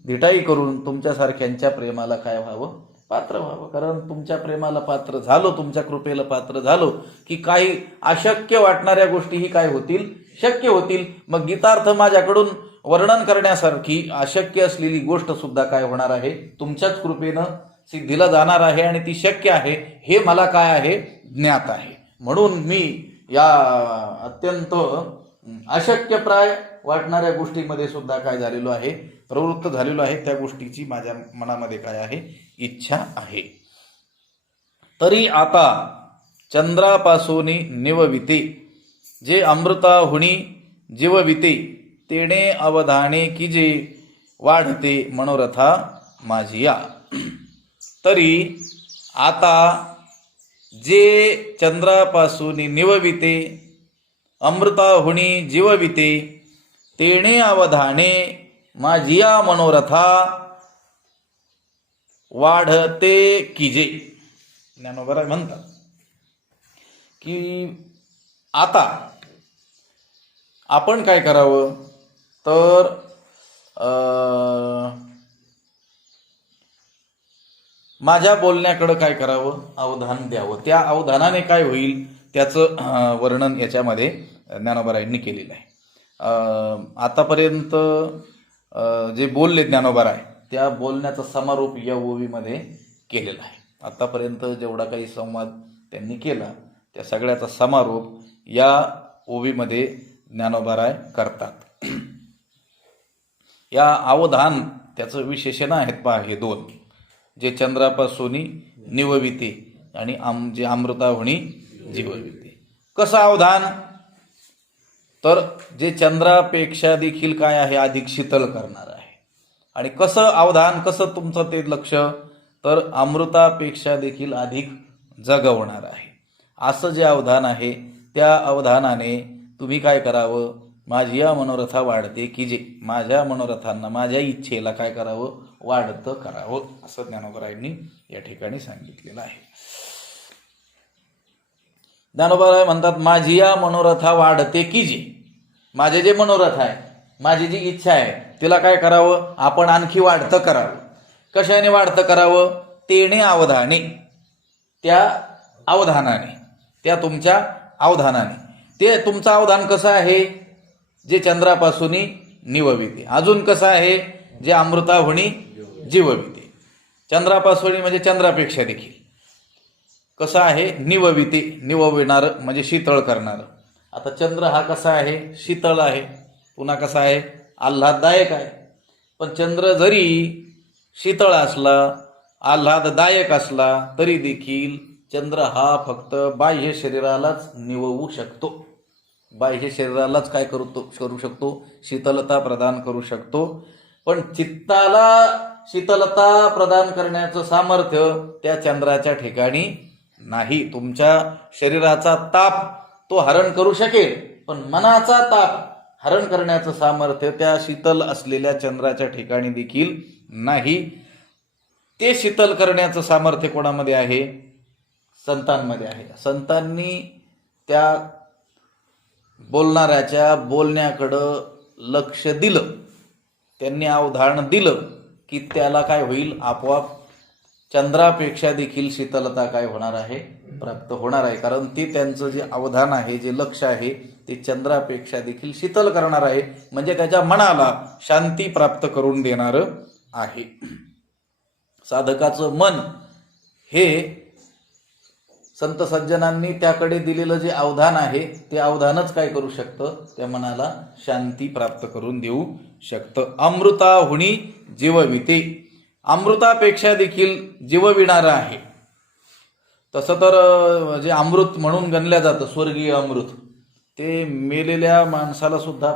धिटाई करून तुमच्यासारख्यांच्या प्रेमाला काय व्हावं, पात्र व्हावं. कारण तुमच्या प्रेमाला पात्र झालो, तुमच्या कृपेला पात्र झालो की काही अशक्य वाटणाऱ्या गोष्टीही काय होतील, शक्य होतील. मग गीतार्थ माझ्याकडून वर्णन करण्यासारखी अशक्य असलेली गोष्ट सुद्धा काय होणार आहे, तुमच्याच कृपेनं सिद्धीला जाणार आहे आणि ती शक्य आहे हे मला काय आहे, ज्ञात आहे. म्हणून मी या अत्यंत अशक्यप्राय वाटणाऱ्या गोष्टीमध्ये सुद्धा काय झालेलो आहे, प्रवृत्त झालेलो आहे. त्या गोष्टीची माझ्या मनामध्ये काय आहे, इच्छा आहे. तरी आता चंद्रापासून निवविते, जे अमृताहुनी जीवविते, तेणे अवधाने की जे वाढते मनोरथा माझिया. तरी आता जे चंद्रापासून निवविते, अमृताहुनी जीवविते, तेणे अवधाने माझिया मनोरथा वाढते कीजे. ज्ञानोबा म्हणतात की आता आपण काय करावं, तर माझ्या बोलण्याकडं काय करावं, अवधान द्यावं. त्या अवधानाने काय होईल त्याचं वर्णन याच्यामध्ये ज्ञानोबारायांनी केलेलं आहे. आतापर्यंत जे बोलले ज्ञानोबाराय त्या बोलण्याचा समारोप या ओवीमध्ये केलेला आहे. आतापर्यंत जेवढा काही संवाद त्यांनी केला त्या सगळ्याचा समारोप या ओवीमध्ये ज्ञानोबाराय करतात. या अवधान त्याचं विशेषण आहेत पहा, हे दोन, जे चंद्रापासून निवविते आणि जे अमृताहुनी जीवविते. कसं अवधान, तर जे चंद्रापेक्षा देखील काय आहे, अधिक शीतल करणार आहे. आणि कसं अवधान, कसं तुमचं ते लक्ष, तर अमृतापेक्षा देखील अधिक जगवणार आहे. असं जे अवधान आहे त्या अवधानाने तुम्ही काय करावं, माझी या मनोरथा वाढते की जे, माझ्या मनोरथांना, माझ्या इच्छेला काय करावं, वाढतं करावं, असं ज्ञानोबारायांनी या ठिकाणी सांगितलेलं आहे. ज्ञानोबाराय म्हणतात माझी या मनोरथा वाढते की जे, माझे जे मनोरथ आहे, माझी जी इच्छा आहे तिला काय करावं, आपण आणखी वाढतं करावं. कशाने वाढतं करावं, तेणे अवधाने, त्या अवधानाने, त्या तुमच्या अवधानाने. ते तुमचं अवधान कसं आहे, जे चंद्रापासून निवविते. अजून कसं आहे, जे अमृताहुनी जीवविते. चंद्रापासून म्हणजे चंद्रापेक्षा देखील कसं आहे, निवविते, निवविणारं म्हणजे शीतळ करणारं. आता चंद्र हा कसा आहे, शीतळ आहे, पुन्हा कसा आहे, आल्हाददायक आहे. पण चंद्र जरी शीतळ असला, आल्हाददायक असला, तरी देखील चंद्र हा फक्त बाह्य शरीरालाच निववू शकतो. बाह्य शरीरालाच काय करू शकतो, शीतलता प्रदान करू शकतो. पण चित्ताला शीतलता प्रदान करण्याचं सामर्थ्य त्या चंद्राच्या ठिकाणी नाही. तुमच्या शरीराचा ताप तो हरण करू शकेल, पण मनाचा ताप हरण करण्याचं सामर्थ्य त्या शीतल असलेल्या चंद्राच्या ठिकाणी देखील नाही. ते शीतल करण्याचं सामर्थ्य कोणामध्ये आहे, संतांमध्ये आहे. संतांनी त्या बोलणाऱ्याच्या बोलण्याकडं लक्ष दिलं, त्यांनी अवधान दिलं की त्याला काय होईल, आपोआप चंद्रापेक्षा देखील शीतलता काय होणार आहे, प्राप्त होणार आहे. कारण ते त्यांचं जे अवधान आहे, जे लक्ष आहे, ते चंद्रापेक्षा देखील शीतल करणार आहे. म्हणजे त्याच्या मनाला शांती प्राप्त करून देणारं आहे. साधकाचं मन हे संत सज्जनांनी त्याकडे दिलेलं जे अवधान आहे ते अवधानच काय करू शकतं, त्या मनाला शांती प्राप्त करून देऊ शकतं. अमृताहुनी जीवविते, अमृतापेक्षा देखील जीवविणारं आहे. तसं तर जे अमृत म्हणून गणल्या जातं, स्वर्गीय अमृत, ते मेलेल्या माणसाला सुद्धा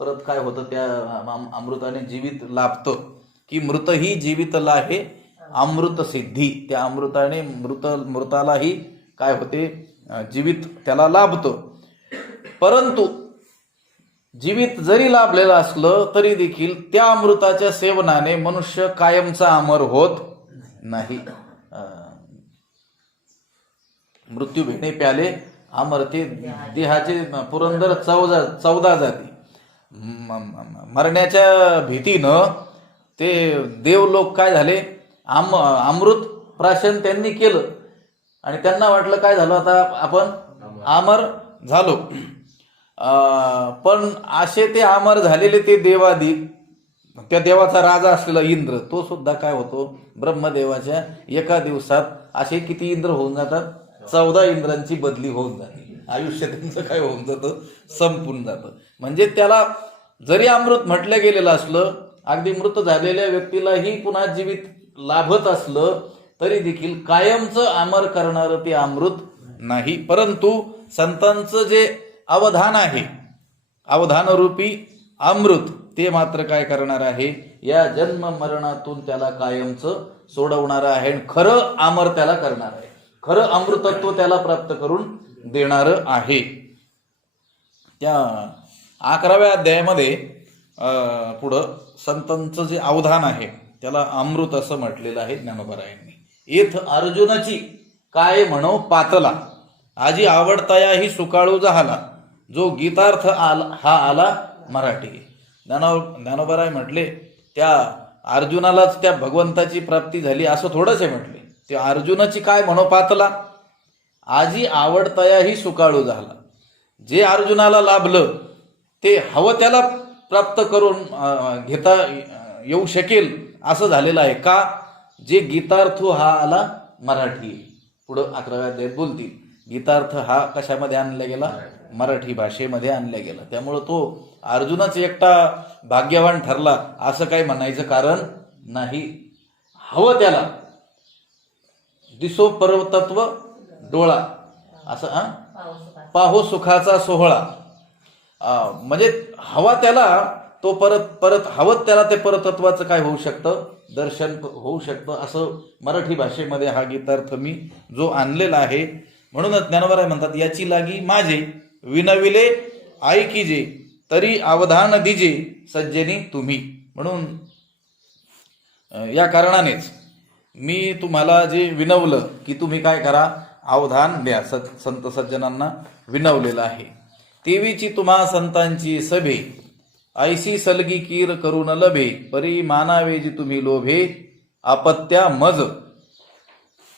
परत काय होतं, त्या अमृताने जीवित लाभतं. की मृतही जीवित लाहे अमृत सिद्धी, त्या अमृताने मृतालाही काय होते, जीवित त्याला लाभतं. परंतु जीवित जरी लाभलेलं असलं तरी देखील त्या अमृताच्या सेवनाने मनुष्य कायमचा अमर होत नाही. मृत्यू भेणे प्याले अमरते, देहाचे पुरंदर 14 जाती. मरण्याच्या भीतीनं ते देवलोक काय झाले, अमृत प्राशन त्यांनी केलं आणि त्यांना वाटलं काय झालं, आता आपण अमर झालो. पण असे ते अमर झालेले ते देवादिक त्या देवाचा राजा असलेला इंद्र तो सुद्धा काय होतो, ब्रह्मदेवाच्या एका दिवसात असे किती इंद्र होऊन जातात, 14 इंद्रांची बदली होऊन जाते. आयुष्य त्यांचं काय होऊन जातं, संपून जातं. म्हणजे त्याला जरी अमृत म्हटलं गेलेलं असलं, अगदी मृत झालेल्या व्यक्तीलाही पुन्हा जीवित लाभत असलं तरी देखील कायमचं अमर करणारं ते अमृत नाही. परंतु संतांचं जे अवधान आहे, अवधानरूपी अमृत, ते मात्र काय करणार आहे, या जन्म मरणातून त्याला कायमचं सोडवणार आहे आणि खरं अमर त्याला करणार आहे, खरं अमृतत्व त्याला प्राप्त करून देणार आहे. त्या 11व्या अध्यायामध्ये पुढं संतांचं जे अवधान आहे त्याला अमृत असं म्हटलेलं आहे ज्ञानोबरायांनी. येथ अर्जुनाची काय म्हणो पातला, आजी आवडताया ही सुकाळू झाला, जो गीतार्थ हा आला मराठी. ज्ञानोबराय म्हटले त्या अर्जुनालाच त्या भगवंताची प्राप्ती झाली असं थोडंच आहे म्हटले. ते अर्जुनाची काय म्हणो पातला, आजी आवडताया ही सुकाळू झाला. जे अर्जुनाला लाभलं ते हवं त्याला प्राप्त करून घेता येऊ शकेल असं झालेलं आहे. का, जे गीतार्थ हा आला मराठी. पुढं 11व्या अध्यायात बोलतील गीतार्थ हा कशामध्ये आणला गेला, मराठी भाषेमध्ये आणला गेला. त्यामुळं तो अर्जुनच एकटा भाग्यवान ठरला असं काही म्हणायचं कारण नाही. हवं त्याला दिसो परतत्व डोळा, असं पाहो सुखाचा सोहळा. म्हणजे हवा त्याला तो परत हवं त्याला ते परतत्वाचं काय होऊ शकतं, दर्शन होऊ शकतं. असं मराठी भाषेमध्ये हा गीतार्थ मी जो आणलेला आहे. म्हणूनच ज्ञानोबराय म्हणतात, याची लागी माझे विनविले ऐकिजे, तरी अवधान दिजे सज्जनी तुम्ही. म्हणून या कारणानेच मी तुम्हाला जे विनवलं की तुम्ही काय करा, अवधान द्या. संत सज्जनांना विनवलेलं आहे. तेवीची तुम्हा संतांची सभे, ऐसी सलगी कीर करून लभे, परी मानावे जी तुम्ही लोभे, आपत्या मज.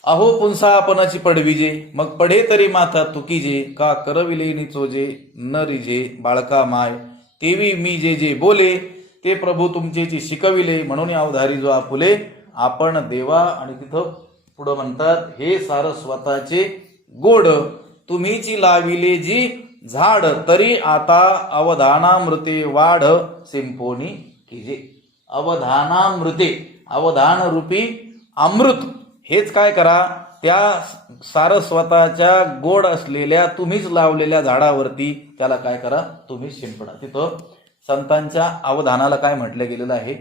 अहो पुंसा आपणाची पडविजे, मग पडे तरी माथा तुकीजे, का करविले निचोजे न रिजे बाळका माय. तेवी मी जे जे बोले, ते प्रभू तुमचेची शिकविले, म्हणून अवधारी जो आपुले आपण देवा. आणि तिथं पुढं म्हणतात, हे सारस्वताचे गोड तुम्हीची लाविले जी झाड, तरी आता अवधानामृते वाढ सिंपोनी कीजे. अवधानामृते, अवधान रूपी अमृत हेच काय करा, त्या सारस्वताच्या गोड असलेल्या तुम्हीच लावलेल्या झाडावरती त्याला काय करा, तुम्ही शिंपडा. तिथं संतांच्या अवधानाला काय म्हटलं गेलेलं आहे,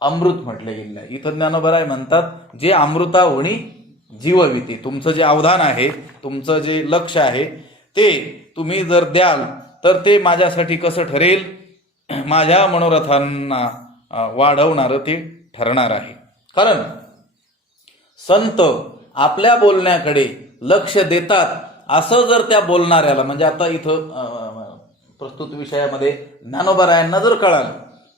अमृत म्हटलं गेलेलं आहे. इथं ज्ञानोबराय म्हणतात, जे अमृता होणी जीवविते. तुमचं जे अवधान आहे, तुमचं जे लक्ष आहे, ते तुम्ही जर द्याल तर ते माझ्यासाठी कसं ठरेल, माझ्या मनोरथांना वाढवणारं ते ठरणार आहे. कारण संत आपल्या बोलण्याकडे लक्ष देतात असं जर त्या बोलणाऱ्याला, म्हणजे आता इथं प्रस्तुत विषयामध्ये ज्ञानोबरायांना जर कळालं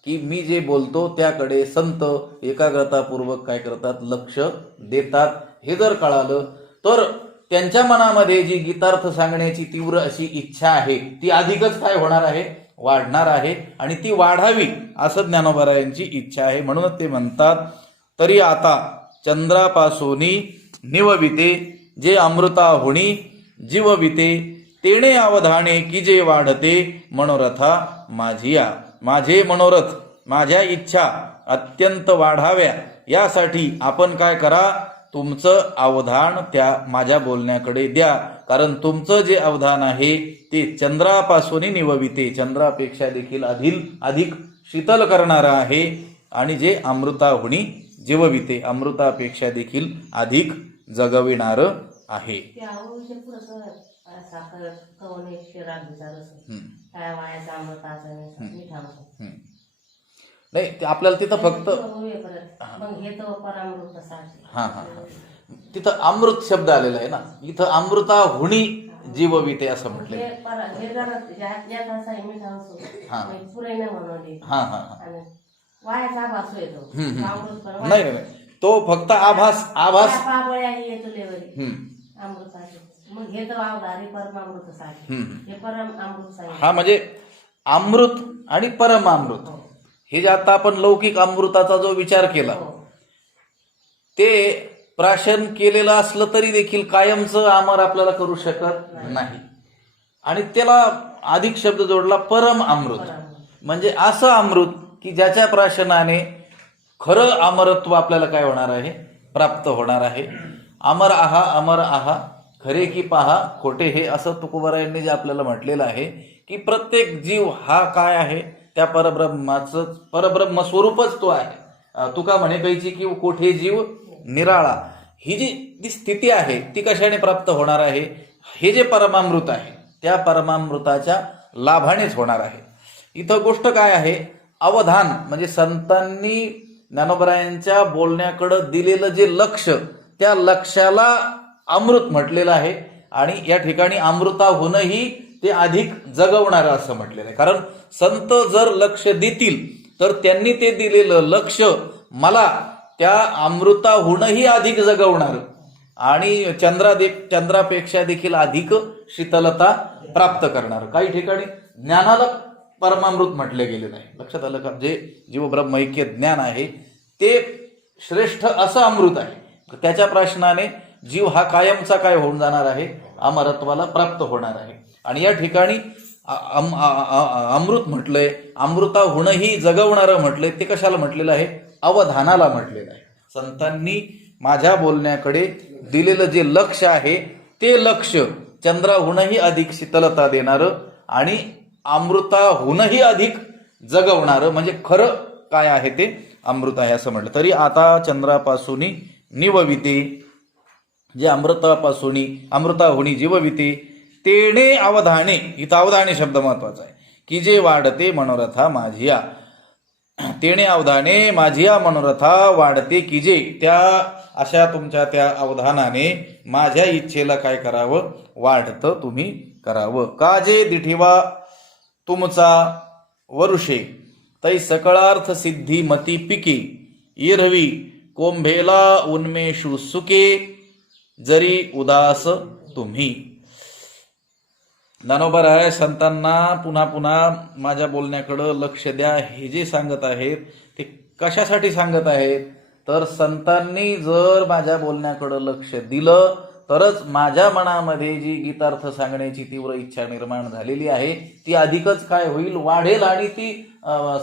की मी जे बोलतो त्याकडे संत एकाग्रतापूर्वक काय करतात, लक्ष देतात, हे जर कळालं तर त्यांच्या मनामध्ये जी गीतार्थ सांगण्याची तीव्र अशी इच्छा आहे ती अधिकच काय होणार आहे, वाढणार आहे. आणि ती वाढावी असं ज्ञानोबरायांची इच्छा आहे. म्हणूनच ते म्हणतात, तरी आता चंद्रापासोनी निवविते, जे अमृता होणी जीवविते, तेणे अवधाने की जे वाढते मनोरथा माझिया. माझे मनोरथ, माझ्या इच्छा अत्यंत वाढाव्या यासाठी आपण काय करा, तुमचं अवधान त्या माझ्या बोलण्याकडे द्या. कारण तुमचं जे अवधान आहे ते चंद्रापासून निवविते, चंद्रापेक्षा देखील अधिक शीतल करणारं आहे. आणि जे अमृताहुनी जीवविते, अमृतापेक्षा देखील अधिक जगविणारं आहे. नाही, ते आपल्याला तिथं फक्त तिथं अमृत शब्द आलेला आहे ना, इथं अमृता हुणी जीवविते असं म्हटलं. नाही, तो फक्त आभास हा, म्हणजे अमृत आणि परमामृत हे जे आता आपण लौकिक अमृताचा जो विचार केला ते प्राशन केलेलं असलं तरी देखील कायमचं अमर आपल्याला करू शकत नाही. आणि त्याला अधिक शब्द जोडला परम अमृत, म्हणजे असं अमृत की ज्याच्या प्राशनाने खरं अमरत्व आपल्याला काय होणार आहे, प्राप्त होणार आहे. अमर आहा खरे की पहा खोटे हे, असं तुकोबारायांनी जे आपल्याला म्हटलेलं आहे की प्रत्येक जीव हा काय आहे, त्या परब्रह्माचं परब्रह्म स्वरूपच तो आहे. तुका म्हणे कैची की कोठे जीव निराळा. ही जी स्थिती आहे ती कशाने प्राप्त होणार आहे, हे जे परमामृत आहे त्या परमामृताच्या लाभानेच होणार आहे. इथं गोष्ट काय आहे, अवधान म्हणजे संतांनी ज्ञानोबरायांच्या बोलण्याकडं दिलेलं जे लक्ष, त्या लक्षाला अमृत म्हटलेलं आहे. आणि या ठिकाणी अमृताहूनही ते अधिक जगवणारं असं म्हटलेलं आहे. कारण संत जर लक्ष देतील तर त्यांनी ते दिलेलं लक्ष मला त्या अमृताहूनही अधिक जगवणार आणि चंद्रापेक्षा देखील अधिक शीतलता प्राप्त करणार. काही ठिकाणी ज्ञानाला परमामृत म्हटले गेले नाही. लक्षात आलं का? जे जीव ब्रह्मैक्य ज्ञान आहे ते श्रेष्ठ असं अमृत आहे. त्याच्या प्रश्नाने जीव हा कायमचा काय होऊन जाणार आहे, अमरत्वाला प्राप्त होणार आहे. आणि या ठिकाणी अमृत म्हटलंय, अमृताहूनही जगवणारं म्हटलंय. ते कशाला म्हटलेलं आहे, अवधानाला म्हटलेलं आहे. संतांनी माझ्या बोलण्याकडे दिलेलं जे लक्ष आहे ते लक्ष चंद्राहूनही अधिक शीतलता देणारं आणि अमृताहूनही अधिक जगवणारं, म्हणजे खरं काय आहे ते अमृत आहे असं म्हटलं. तरी आता चंद्रापासून निवविते, जे अमृताहुनी जीवविते तेणे अवधाने. इथं अवधाने शब्द महत्वाचा आहे की जे वाढते मनोरथा माझिया. तेणे अवधाने माझिया मनोरथा वाढते की जे, त्या अशा तुमच्या त्या अवधानाने माझ्या इच्छेला काय करावं, वाढतं तुम्ही करावं. का जे दिठिवा तुमचा वरुषे तै सकळार्थ सिद्धी मती पिके इरवी कोंभेला उन्मेषु सुके जरी उदास तुम्ही. ज्ञानोबराय संतांना पुन्हा पुन्हा माझ्या बोलण्याकडं लक्ष द्या हे जे सांगत आहेत ते कशासाठी सांगत आहेत, तर संतांनी जर माझ्या बोलण्याकडं लक्ष दिलं तरच माझ्या मनामध्ये जी गीतार्थ सांगण्याची तीव्र इच्छा निर्माण झालेली आहे ती अधिकच काय होईल, वाढेल आणि ती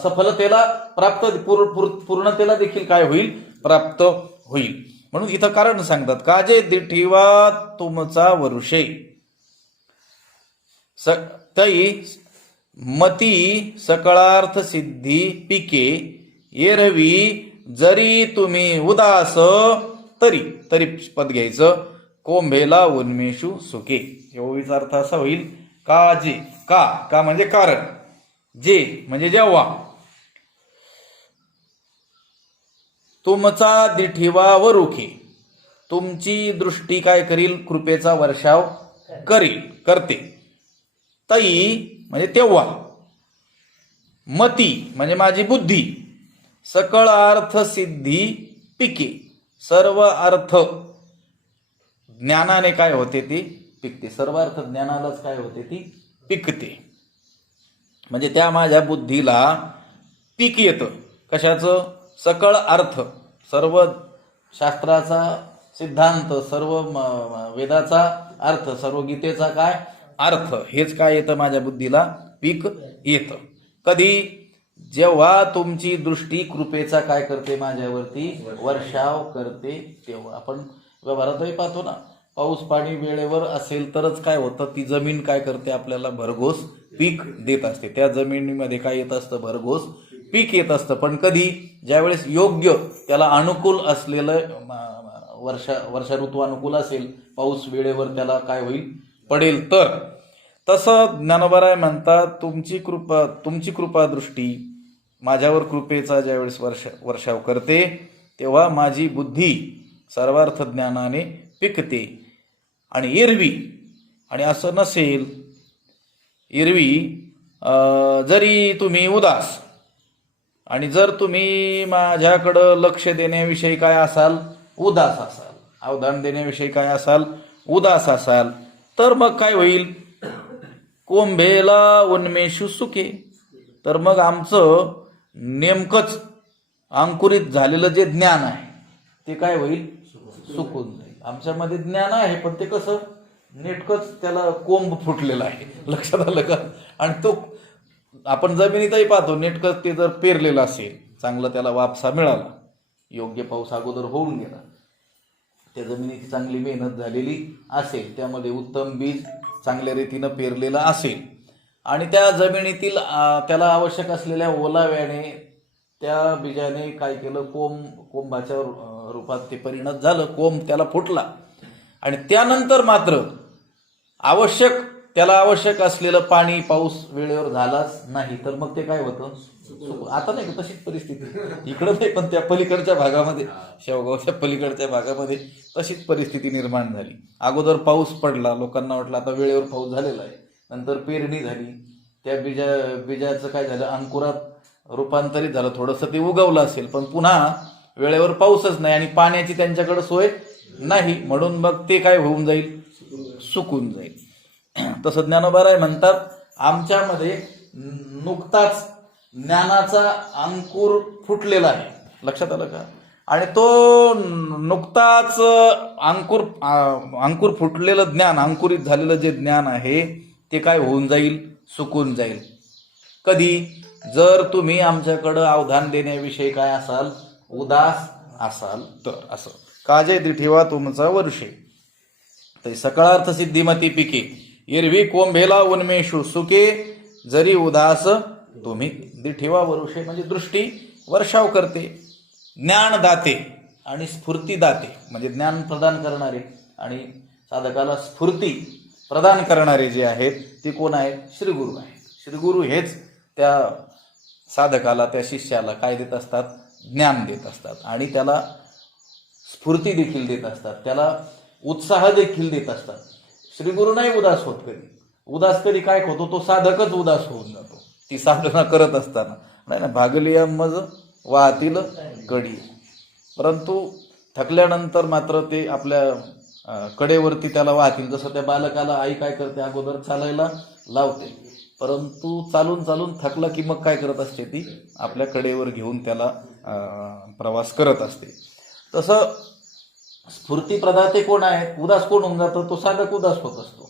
सफलतेला प्राप्त पूर्णतेला देखील काय होईल, प्राप्त होईल. म्हणून इथं कारण सांगतात, काजे दिठिवा तुमचा वरुषे तै मती सकळार्थ सिद्धी पिके एरवी जरी तुम्ही उदास तरी पद घ्यायचं कोंभेला उन्मेषू सुके. एवढीचा अर्थ असा होईल, का जे, का म्हणजे कारण, जे म्हणजे जेव्हा, तुमचा दिठिवा वरुखे तुमची दृष्टी काय करील, कृपेचा वर्षाव करते. तई म्हणजे तेव्हा, मती म्हणजे माझी बुद्धी, सकळ अर्थ सिद्धी पिके सर्व अर्थ ज्ञानाने काय होते ती पिकते. सर्व अर्थ ज्ञानालाच काय होते ती पिकते. म्हणजे त्या माझ्या बुद्धीला पीक येतं. कशाचं, सकळ अर्थ, सर्व शास्त्राचा सिद्धांत, सर्व वेदाचा अर्थ, सर्व गीतेचा काय अर्थ, हेच काय येतं माझ्या बुद्धीला पीक येतं. कधी, जेव्हा तुमची दृष्टी कृपेचा काय करते, माझ्यावरती वर्षाव करते तेव्हा. आपण व्यवहारातही पाहतो ना, पाऊस पाणी वेळेवर असेल तरच काय होतं, ती जमीन काय करते, आपल्याला भरघोस पीक देत असते. त्या जमिनीमध्ये काय येत असतं, भरघोस पीक येत असतं. पण कधी, ज्यावेळेस योग्य त्याला अनुकूल असलेलं वर्षा ऋतू अनुकूल असेल, पाऊस वेळेवर त्याला काय होईल, पडेल. तर तसं ज्ञानोबराय म्हणतात, तुमची कृपा दृष्टी माझ्यावर कृपेचा ज्यावेळेस वर्षाव करते तेव्हा माझी बुद्धी सर्वार्थ ज्ञानाने पिकते. आणि एरवी, आणि असं नसेल, एरवी जरी तुम्ही उदास, आणि जर तुम्ही माझ्याकडं लक्ष देण्याविषयी काय असाल, उदास असाल, अवधान देण्याविषयी काय असाल, उदास असाल, तर मग काय होईल, कोंभेला उन्मेषू सुके, तर मग आमचं नेमकंच अंकुरित झालेलं जे ज्ञान आहे ते काय होईल? सुकून जाईल. आमच्यामध्ये ज्ञान आहे पण ते कसं नेटकंच त्याला कोंब फुटलेला आहे. लक्षात आलं का? आणि तो आपण जमिनीतही पाहतो नेटकंच ते जर पेरलेलं असेल, चांगला त्याला वापसा मिळाला, योग्य पाऊस अगोदर होऊन गेला, त्या जमिनीची चांगली मेहनत झालेली असेल, त्यामध्ये उत्तम बीज चांगल्या रीतीनं पेरलेलं असेल आणि त्या जमिनीतील त्याला आवश्यक असलेल्या ओलाव्याने त्या बीजाने काय केलं, कोंबाच्या रूपात ते परिणत झालं, कोंब त्याला फुटला आणि त्यानंतर मात्र त्याला आवश्यक असलेलं पाणी पाऊस वेळेवर झालाच नाही तर मग ते काय होतं? आता नाही का तशीच परिस्थिती इकडं नाही पण त्या पलीकडच्या भागामध्ये, शेवगावच्या पलीकडच्या भागामध्ये तशीच परिस्थिती निर्माण झाली. अगोदर पाऊस पडला, लोकांना वाटलं आता वेळेवर पाऊस झालेला आहे, नंतर पेरणी झाली, त्या बीजाचं काय झालं, अंकुरात रूपांतरित झालं, थोडंसं ते उगवलं असेल पण पुन्हा वेळेवर पाऊसच नाही आणि पाण्याची त्यांच्याकडे सोय नाही, म्हणून मग ते काय होऊन जाईल? सुकून जाईल. तसं ज्ञानोबाराय म्हणतात आमच्यामध्ये नुकताच ज्ञानाचा अंकुर फुटलेला आहे. लक्षात आलं का? आणि तो नुकताच अंकुर फुटलेलं ज्ञान, अंकुरित झालेलं जे ज्ञान आहे ते काय होऊन जाईल? सुकून जाईल. कधी? जर तुम्ही आमच्याकडं अवधान देण्याविषयी काय असाल? उदास असाल तर. असं काजे दिठेवा तुमचा वर्षे तै सकळार्थ सिद्धिमती पिके एरवी कोंभेला उन्मेषू सुके जरी उदास तुम्ही. दिठेवा वरुषे म्हणजे दृष्टी वर्षाव करते, ज्ञानदाते आणि स्फूर्तीदाते म्हणजे ज्ञान प्रदान करणारे आणि साधकाला स्फूर्ती प्रदान करणारे जे आहेत ते कोण आहेत? श्रीगुरु आहेत. श्रीगुरु हेच त्या साधकाला, त्या शिष्याला काय देत असतात? ज्ञान देत असतात आणि त्याला स्फूर्ती देखील देत असतात, त्याला उत्साह देखील देत असतात. श्रीगुरु नाही उदास होत कधी. उदास कधी काय होतो? तो साधकच उदास होऊन जातो ती साधना करत असताना. नाही ना, भागलिया मज वाहतील कडी. परंतु थकल्यानंतर मात्र ते आपल्या कडेवरती त्याला वाहतील. जसं त्या बालकाला आई काय करते? अगोदर चालायला लावते, परंतु चालून चालून थकलं की मग काय करत असते? ती आपल्या कडेवर घेऊन त्याला प्रवास करत असते. तसं स्फूर्ती प्रदाते कोण आहेत? उदास कोण होऊन जातो? तो साधक उदास होत असतो.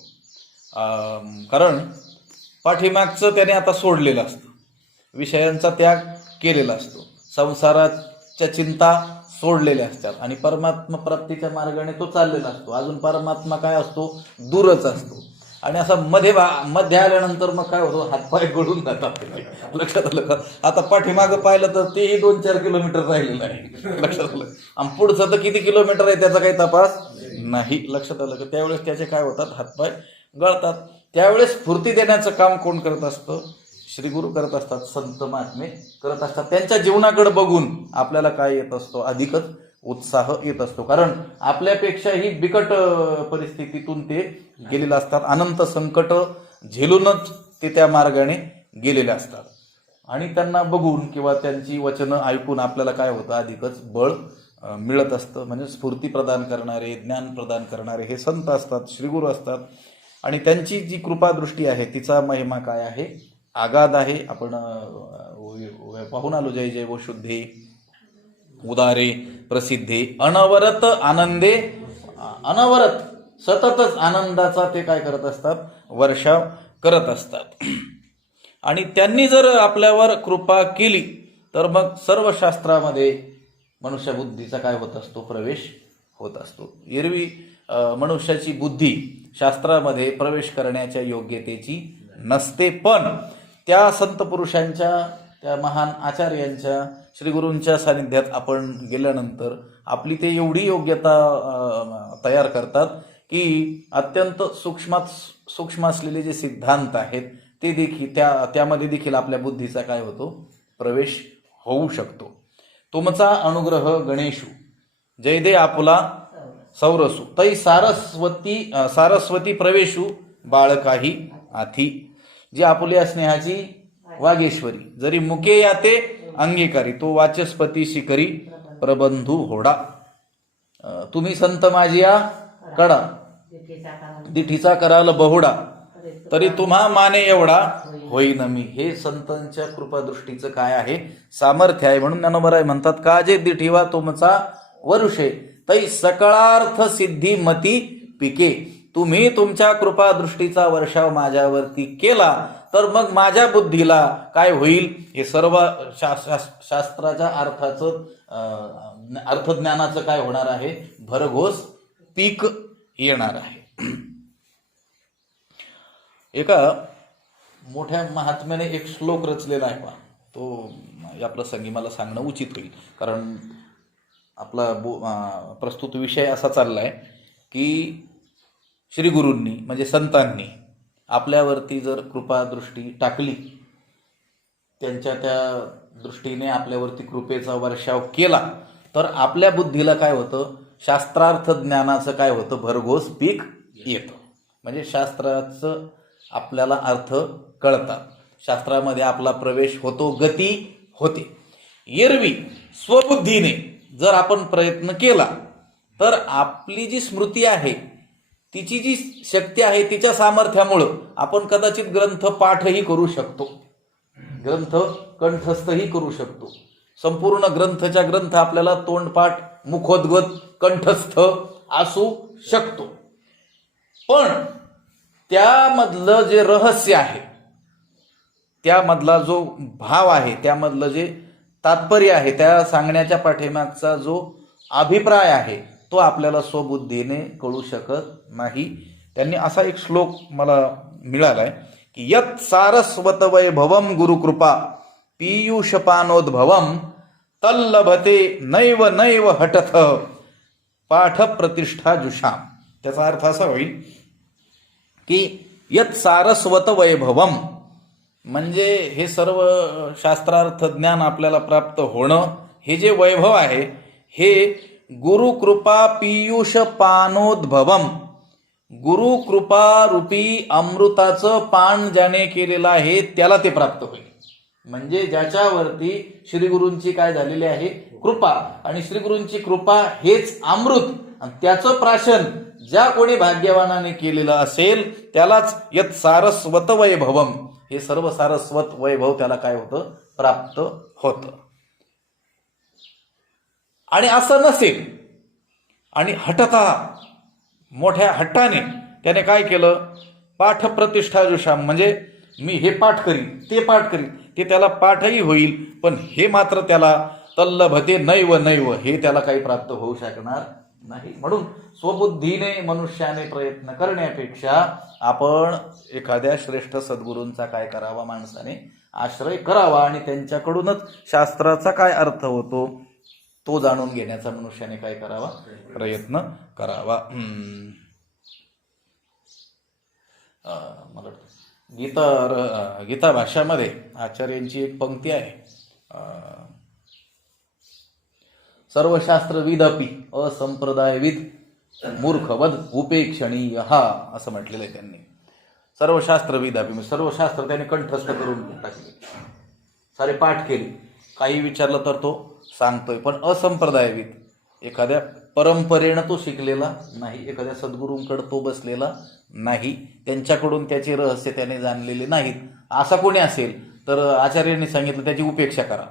कारण पाठीमागचं त्याने आता सोडलेलं असतं, विषयांचा त्याग केलेला असतो, संसाराच्या चिंता सोडलेल्या असतात आणि परमात्मा प्राप्तीच्या मार्गाने तो चाललेला असतो. अजून परमात्मा काय असतो? दूरच असतो. आणि असा मध्ये आल्यानंतर मग काय होतं? हातपाय गळून जातात. लक्षात आलं का? आता पाठीमागं पाहिलं तर तेही 2-4 किलोमीटर राहिलेलं आहे. लक्षात आलं? आणि पुढचं तर किती किलोमीटर आहे त्याचा काही तपास नाही. लक्षात आलं का? त्यावेळेस त्याचे काय होतात? हातपाय गळतात. त्यावेळेस स्फूर्ती देण्याचं काम कोण करत असतं? श्रीगुरु करत असतात, संत महात्मे करत असतात. त्यांच्या जीवनाकडे बघून आपल्याला काय येत असतो? अधिकच उत्साह येत असतो. कारण आपल्यापेक्षाही बिकट परिस्थितीतून ते गेलेले असतात, अनंत संकट झेलूनच ते त्या मार्गाने गेलेले असतात आणि त्यांना बघून किंवा त्यांची वचनं ऐकून आपल्याला काय होतं? अधिकच बळ मिळत असतं. म्हणजे स्फूर्ती प्रदान करणारे, ज्ञान प्रदान करणारे हे संत असतात, श्रीगुरु असतात आणि त्यांची जी कृपादृष्टी आहे तिचा महिमा काय आहे? आगाध आहे. आपण पाहून आलो. जय जय वो शुद्धे उदारे प्रसिद्धे अनवरत आनंदे. अनवरत सततच आनंदाचा ते काय करत असतात? वर्षाव करत असतात. आणि त्यांनी जर आपल्यावर कृपा केली तर मग सर्व शास्त्रामध्ये मनुष्य बुद्धीचा काय होत असतो? प्रवेश होत असतो. एरवी मनुष्याची बुद्धी शास्त्रामध्ये प्रवेश करण्याच्या योग्यतेची नसते, पण त्या संत पुरुषांच्या, त्या महान आचार्यांच्या, श्रीगुरूंच्या सानिध्यात आपण गेल्यानंतर आपली ते एवढी योग्यता तयार करतात की अत्यंत सूक्ष्म असलेले जे सिद्धांत आहेत ते देखील त्यामध्ये देखील आपल्या बुद्धीचा काय होतो? प्रवेश होऊ शकतो. तुमचा अनुग्रह गणेशू जय दे आपुला सौरसू तै सारस्वती प्रवेशू बाळकाही आथी. जी आपुल्या स्नेहाची वागेश्वरी जरी मुके याते अंगीकारी तो वाचस्पती शिखरी प्रबंधू होडा. तुम्ही संत माझिया कडा दिठीचा कराल बहुडा तरी तुम्हा माने एवढा होईन मी. हे संतांच्या कृपादृष्टीचं काय आहे, सामर्थ्य आहे. म्हणून ज्ञानोबराय म्हणतात, काजे दिठीवा तुमचा वरुषे तै सकळार्थ सिद्धी मती पिके. तुम्ही तुमच्या कृपादृष्टीचा वर्षाव माझ्यावरती केला तर मग माझ्या बुद्धीला काय होईल, हे सर्व शास्त्राच्या अर्थज्ञानाचं काय होणार आहे, भरघोस पीक येणार आहे. एका मोठ्या महात्म्याने एक श्लोक रचलेला आहे पहा, तो या प्रसंगी मला सांगणं उचित होईल. कारण आपला प्रस्तुत विषय असा चाललाय की श्री गुरूंनी म्हणजे संतांनी आपल्यावरती जर कृपादृष्टी टाकली, त्यांच्या त्या दृष्टीने आपल्यावरती कृपेचा वर्षाव केला तर आपल्या बुद्धीला काय होतं, शास्त्रार्थ ज्ञानाचं काय होतं, भरघोस पीक येतं. म्हणजे शास्त्राचं आपल्याला अर्थ कळतात, शास्त्रामध्ये आपला प्रवेश होतो, गती होते. एरवी स्वबुद्धीने जर आपण प्रयत्न केला तर आपली जी स्मृती आहे, तिची जी शक्ती आहे, तिच्या सामर्थ्यामुळं आपण कदाचित ग्रंथ पाठही करू शकतो, ग्रंथ कंठस्थही करू शकतो. संपूर्ण ग्रंथच्या ग्रंथ आपल्याला तोंडपाठ, मुखोद्गत, कंठस्थ असू शकतो. पण त्यामधलं जे रहस्य आहे, त्यामधला जो भाव आहे, त्यामधलं जे तात्पर्य आहे, त्या सांगण्याच्या पाठीमागचा जो अभिप्राय आहे, तो आपल्याला स्वबुद्धीने कळू शकत नाही. त्यांनी असा एक श्लोक मला मिळालाय की यत् सारस्वत वैभवम गुरुकृपा पीयूषपानोद्भवम तल्लभते नैव नैव हटथ पाठ प्रतिष्ठा जुषाम. त्याचा अर्थ असा होईल की यत् सारस्वत वैभवम म्हणजे हे सर्व शास्त्रार्थ ज्ञान आपल्याला प्राप्त होणं, हे जे वैभव आहे, हे गुरुकृपा पीयूष पानोद्भवम, गुरुकृपा रूपी अमृताचं पान ज्याने केलेलं आहे त्याला ते प्राप्त होईल. म्हणजे ज्याच्यावरती श्रीगुरूंची काय झालेली आहे, कृपा. आणि श्रीगुरूंची कृपा हेच अमृत, आणि त्याचं प्राशन ज्या कोणी भाग्यवानाने केलेलं असेल त्यालाच यत् सारस्वत वैभवम, हे सर्व सारस्वत वैभव त्याला काय होतं, प्राप्त होतं. आणि असं नसेल आणि हटता, मोठ्या हट्टाने त्याने काय केलं, पाठ प्रतिष्ठा जुषाम, म्हणजे मी हे पाठ करीन, ते पाठ करीन, ते त्याला पाठही होईल, पण हे मात्र त्याला तल्लभते नैव नैव, हे त्याला काही प्राप्त होऊ शकणार नाही. म्हणून स्वबुद्धीने मनुष्याने प्रयत्न करण्यापेक्षा आपण एखाद्या श्रेष्ठ सद्गुरूंचा काय करावा, माणसाने आश्रय करावा आणि त्यांच्याकडूनच शास्त्राचा काय अर्थ होतो तो जाणून घेण्याचा मनुष्याने काय करावा, प्रयत्न करावा. मला गीता भाष्यामध्ये आचार्यांची एक पंक्ती आहे, सर्वशास्त्रविदपि असंप्रदायविद मूर्खवद उपेक्षणीय, असं म्हटलेलं आहे त्यांनी. सर्वशास्त्रविदपि, सर्व शास्त्र त्याने कंठस्थ करून टाकले, सारे पाठ केले, काही विचारलं तर तो सांगतोय. पण असंप्रदायविद, एखाद्या परंपरेनं तो शिकलेला नाही, एखाद्या सद्गुरूंकडे तो बसलेला नाही, त्यांच्याकडून त्याचे रहस्य त्याने जाणलेले नाहीत, असा कोणी असेल तर आचार्यांनी सांगितलं त्याची उपेक्षा करा.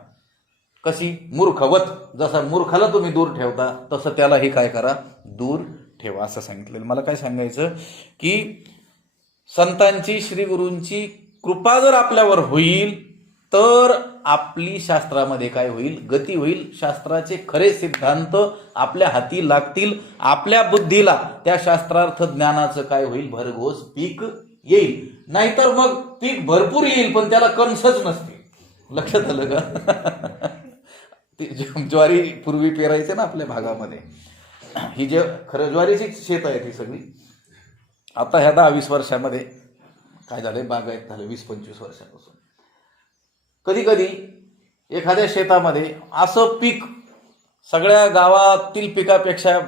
कशी, मूर्खवत, जसा मूर्खाला तुम्ही दूर ठेवता तसं त्यालाही काय करा, दूर ठेवा, असं सांगितलेलं. मला काय सांगायचं की संतांची, श्रीगुरूंची कृपा जर आपल्यावर होईल तर आपली शास्त्रामध्ये काय होईल, गती होईल. शास्त्राचे खरे सिद्धांत आपल्या हाती लागतील, आपल्या बुद्धीला त्या शास्त्रार्थ ज्ञानाचं काय होईल, भरघोस पीक येईल. नाहीतर मग पीक भरपूर येईल पण त्याला कणसच नसते. लक्षात आलं का? ज्वारी पूर्वी पेरायचे ना आपल्या भागामध्ये, ही जे खरं ज्वारीची शेत आहे ती सगळी, आता ह्या 10-20 वर्षामध्ये काय झालंय, बागायत झालं 20-25 वर्षापासून. कधी कधी एखाद्या शेतामध्ये असं पीक सगळ्या गावातील पिकापेक्षा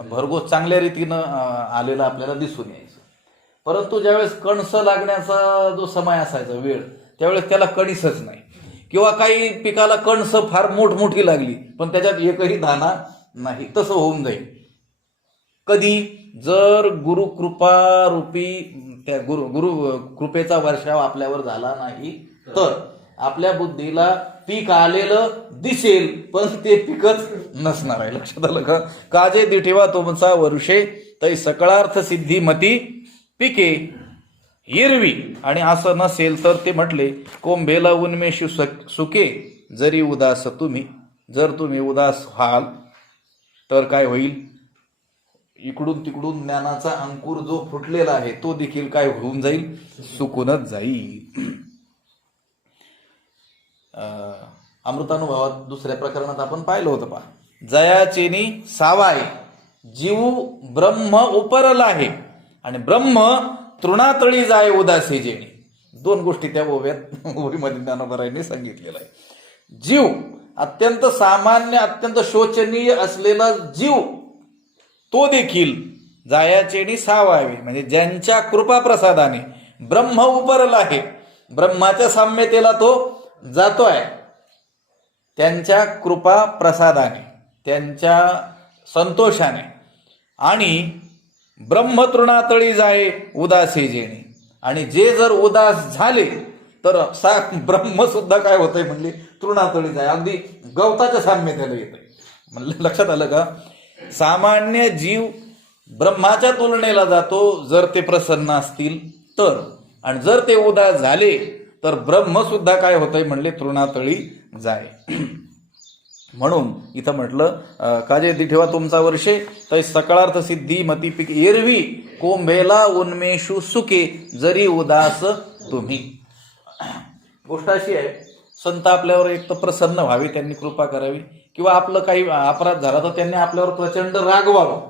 भरघोस चांगल्या रीतीनं आलेलं आपल्याला दिसून यायचं. परंतु ज्यावेळेस कणस लागण्याचा जो समय असायचा, वेळ, त्यावेळेस त्याला कणीसच नाही. किंवा काही पिकाला कणस फार मोठमोठी लागली पण त्याच्यात एकही दाणा नाही, तसं होऊन जाईल. कधी जर गुरुकृपा रूपी त्या गुरु कृपेचा वर्षाव आपल्यावर झाला नाही तर आपल्या बुद्धीला पीक आलेलं दिसेल पण ते पिकच नसणार आहे. लक्षात आलं का? काजे दिठेवा तुमचा वर्षे तै सकळार्थ सिद्धी मती पिके हिरवी. आणि असं नसेल तर ते म्हटले कोंभेला उन्मेषू सुके जरी उदास तुम्ही. जर तुम्ही उदास व्हाल तर काय होईल? इकडून तिकडून ज्ञानाचा अंकुर जो फुटलेला आहे तो देखील काय होऊन जाईल? सुकूनच जाईल. अमृतानुभवात दुसऱ्या प्रकरणात आपण पाहिलं होतं पहा. जयाचेनी सावाय जीव ब्रह्म उपरला आहे आणि ब्रह्म तृणातळी जाय उदासी जेणी. दोन गोष्टी त्या ओवीमध्ये ज्ञानोबरायांनी सांगितलेलं आहे. जीव अत्यंत सामान्य अत्यंत शोचनीय असलेला जीव तो देखील जायाचेनी सावावे म्हणजे ज्यांच्या कृपा प्रसादाने ब्रह्म उपरला आहे, ब्रह्माच्या साम्यतेला तो जातोय, त्यांच्या कृपा प्रसादाने त्यांच्या संतोषाने आणि ब्रह्म तृणातळी जाय उदासी जेणे. आणि जे जर उदास झाले तर ब्रह्म सुद्धा काय होतंय म्हणले तृणातळी जाय, अगदी गवताच्या साम्यतेला येतंय. म्हणलं लक्षात आलं का? सामान्य जीव ब्रह्माच्या तुलनेला जातो जर ते प्रसन्न असतील तर, आणि जर ते उदास झाले तर ब्रह्म सुद्धा काय होतंय म्हणले तृणातळी जाय. म्हणून इथं म्हटलं काजे दिठेवा तुमचा वर्षे तै सकळार्थ सिद्धी मती पिक एरवी कोंभेला उन्मेषू सुके जरी उदास तुम्ही. गोष्ट अशी आहे, संत आपल्यावर एक तर प्रसन्न व्हावे, त्यांनी कृपा करावी, किंवा आपलं काही अपराध झाला तर त्यांनी आपल्यावर प्रचंड रागवावं.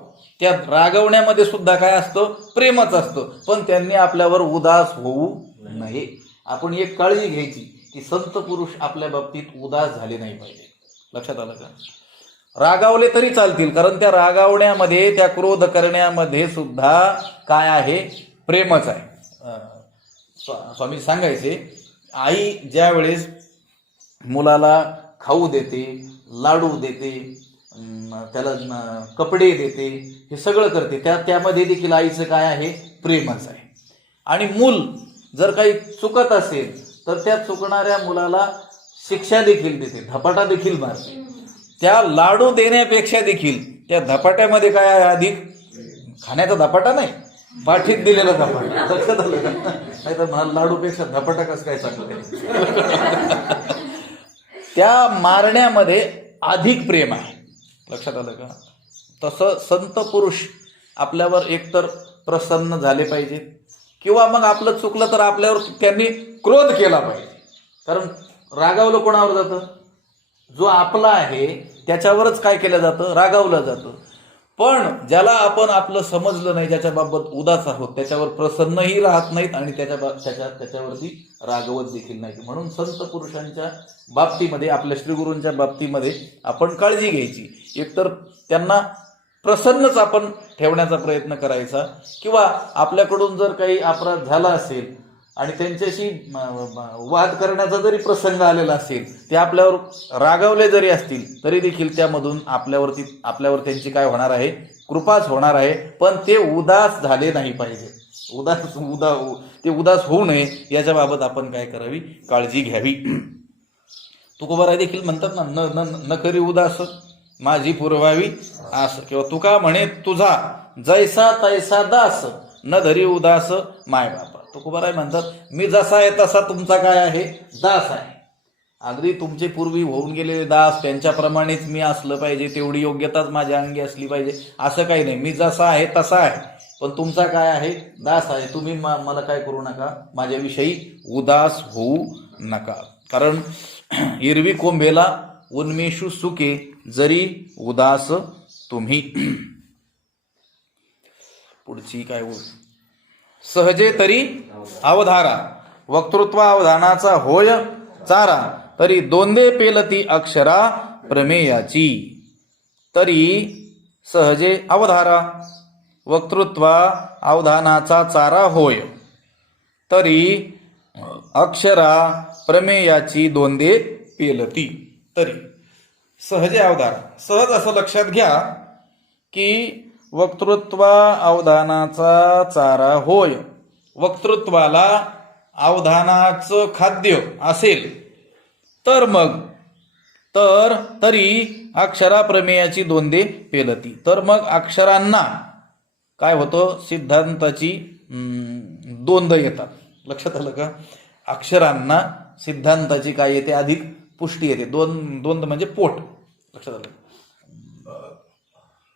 त्या रागवण्यामध्ये सुद्धा काय असतं? प्रेमच असतं. पण त्यांनी आपल्यावर उदास होऊ नये. आपण एक काळजी घ्यायची की संत पुरुष आपल्या बाबतीत उदास झाले नाही पाहिजे. लक्षात आलं का? रागावले तरी चालतील, कारण त्या रागावण्यामध्ये त्या क्रोध करण्यामध्ये सुद्धा काय आहे? प्रेमच आहे. स्वामी सांगायचे, आई ज्या वेळेस मुलाला खाऊ देते, लाडू देते, त्याला कपडे देते, हे सगळं करते, त्यामध्ये देखील आईचं काय आहे? प्रेमच आहे. आणि मूल जर काही चुकत असेल तर त्या चुकणाऱ्या मुलाला शिक्षा देखील देते, धपाटा देखील मारते. त्या लाडू देण्यापेक्षा देखील त्या धपाट्यामध्ये काय आहे? अधिक खाण्याचा धपाटा नाही, पाठीत दिलेला धपाटा. लक्षात आलं का? नाही तर लाडूपेक्षा धपाटा कसं काय चांगलं? त्या मारण्यामध्ये अधिक प्रेम आहे. लक्षात आलं का? तसं संत पुरुष आपल्यावर एकतर प्रसन्न झाले पाहिजेत, किंवा मग आपलं चुकलं तर आपल्यावर त्यांनी क्रोध केला पाहिजे. कारण रागावलं कोणावर जातं? जो आपला आहे त्याच्यावरच काय केलं जातं? रागावलं जातं. पण ज्याला आपण आपलं समजलं नाही, ज्याच्या बाबत उदास आहोत, त्याच्यावर प्रसन्नही राहत नाहीत आणि त्याच्यावरती रागवत देखील नाही. म्हणून संत पुरुषांच्या बाबतीमध्ये, आपल्या श्रीगुरूंच्या बाबतीमध्ये आपण काळजी घ्यायची. एकतर त्यांना प्रसन्नच आपण ठेवण्याचा प्रयत्न करायचा, किंवा आपल्याकडून जर काही अपराध झाला असेल आणि त्यांच्याशी वाद करण्याचा जरी प्रसंग आलेला असेल, ते आपल्यावर रागावले जरी असतील तरी देखील त्यामधून आपल्यावर त्यांची काय होणार आहे? कृपाच होणार आहे. पण ते उदास झाले नाही पाहिजे. ते उदास होऊ नये याच्या बाबत आपण काय करावी? काळजी घ्यावी. तुकोबाराय देखील म्हणतात ना, न करी उदास माझी पुरवावी आस, किंवा तुका म्हणे तुझा जैसा तैसा दास न धरी उदास माय बापा. तुकोबाराय म्हणतात, मी जसा आहे तसा तुमचा काय आहे? दास आहे. अगदी तुमचे पूर्वी होऊन गेलेले दास, त्यांच्याप्रमाणेच मी असलं पाहिजे, तेवढी योग्यताच माझ्या अंगी असली पाहिजे असं काही नाही. मी जसा आहे तसा आहे, पण तुमचा काय आहे? दास आहे. तुम्ही मला काय करू नका? माझ्याविषयी उदास होऊ नका. कारण एरवी कोंभेला उन्मेषू सुके जरी उदास तुम्ही. पुढची काय सहजे तरी अवधारा वक्तृत्व अवधानाचा होय चारा तरी दोंदे पेलती अक्षरा प्रमेयाची. तरी सहजे अवधारा वक्तृत्व अवधानाचा चारा होय तरी अक्षरा प्रमेयाची दोंदे पेलती. तरी सहजे अवधारा, सहज असं लक्षात घ्या की वक्तृत्वा अवधानाचा चारा होय. वक्तृत्वाला अवधानाचं खाद्य असेल तर मग तरी अक्षराप्रमेयाची दोंदे पेलती. तर मग अक्षरांना काय होतं, सिद्धांताची दोंद येतात. लक्षात आलं का? अक्षरांना सिद्धांताची काय येते, अधिक पुष्टी येते. दोंद म्हणजे पोट. लक्षात आलं?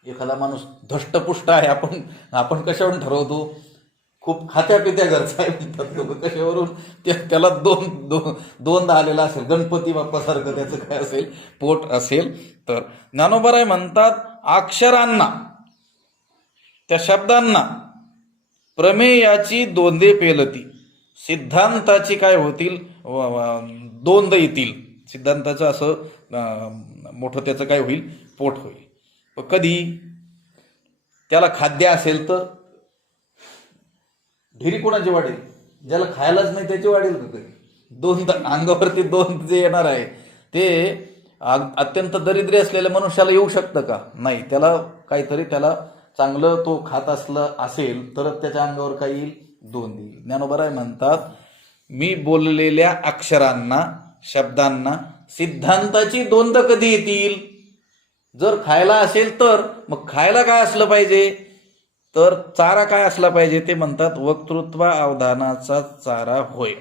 एखादा माणूस धष्टपुष्ट आहे, आपण कशावरून ठरवतो? खूप खात्या पित्या घरचा आहे म्हणतात लोक. कशावरून? त्याला दोन आलेला असेल, गणपती बाप्पासारखं त्याचं काय असेल, पोट असेल तर. ज्ञानोबराय म्हणतात अक्षरांना, त्या शब्दांना प्रमेयाची दोंदे पेलती. सिद्धांताची काय होतील, दोंद येतील. सिद्धांताचं असं मोठं त्याचं काय होईल, पोट होईल. कधी त्याला खाद्य असेल तर ढिरी कोणाची वाढेल? ज्याला खायलाच नाही त्याची वाढेल का कधी? दोन अंगावरती दोन जे येणार आहे ते अत्यंत दरिद्री असलेल्या मनुष्याला येऊ शकतं का? नाही. त्याला काहीतरी, त्याला चांगलं तो खात असेल तरच त्याच्या अंगावर काही येईल, दोन येईल. ज्ञानोबराय म्हणतात मी बोललेल्या अक्षरांना, शब्दांना सिद्धांताची दोंद कधी येतील? जर खायला असेल तर. मग खायला काय असलं पाहिजे, तर चारा काय असला पाहिजे? ते म्हणतात वक्तृत्व अवधानाचा चारा होय.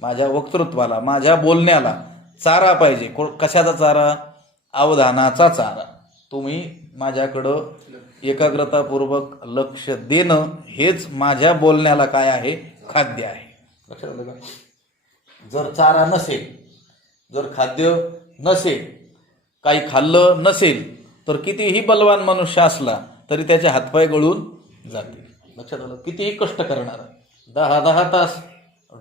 माझ्या वक्तृत्वाला, माझ्या बोलण्याला चारा पाहिजे. कशाचा चारा? अवधानाचा चारा. तुम्ही माझ्याकडं एकाग्रतापूर्वक लक्ष देणं हेच माझ्या बोलण्याला काय आहे, खाद्य आहे. लक्षात आलं का? जर चारा नसेल, जर खाद्य नसेल, काही खाल्लं नसेल तर कितीही बलवान मनुष्य असला तरी त्याचे हातपाय गळून जातील. लक्षात आलं? कितीही कष्ट करणारा, 10 तास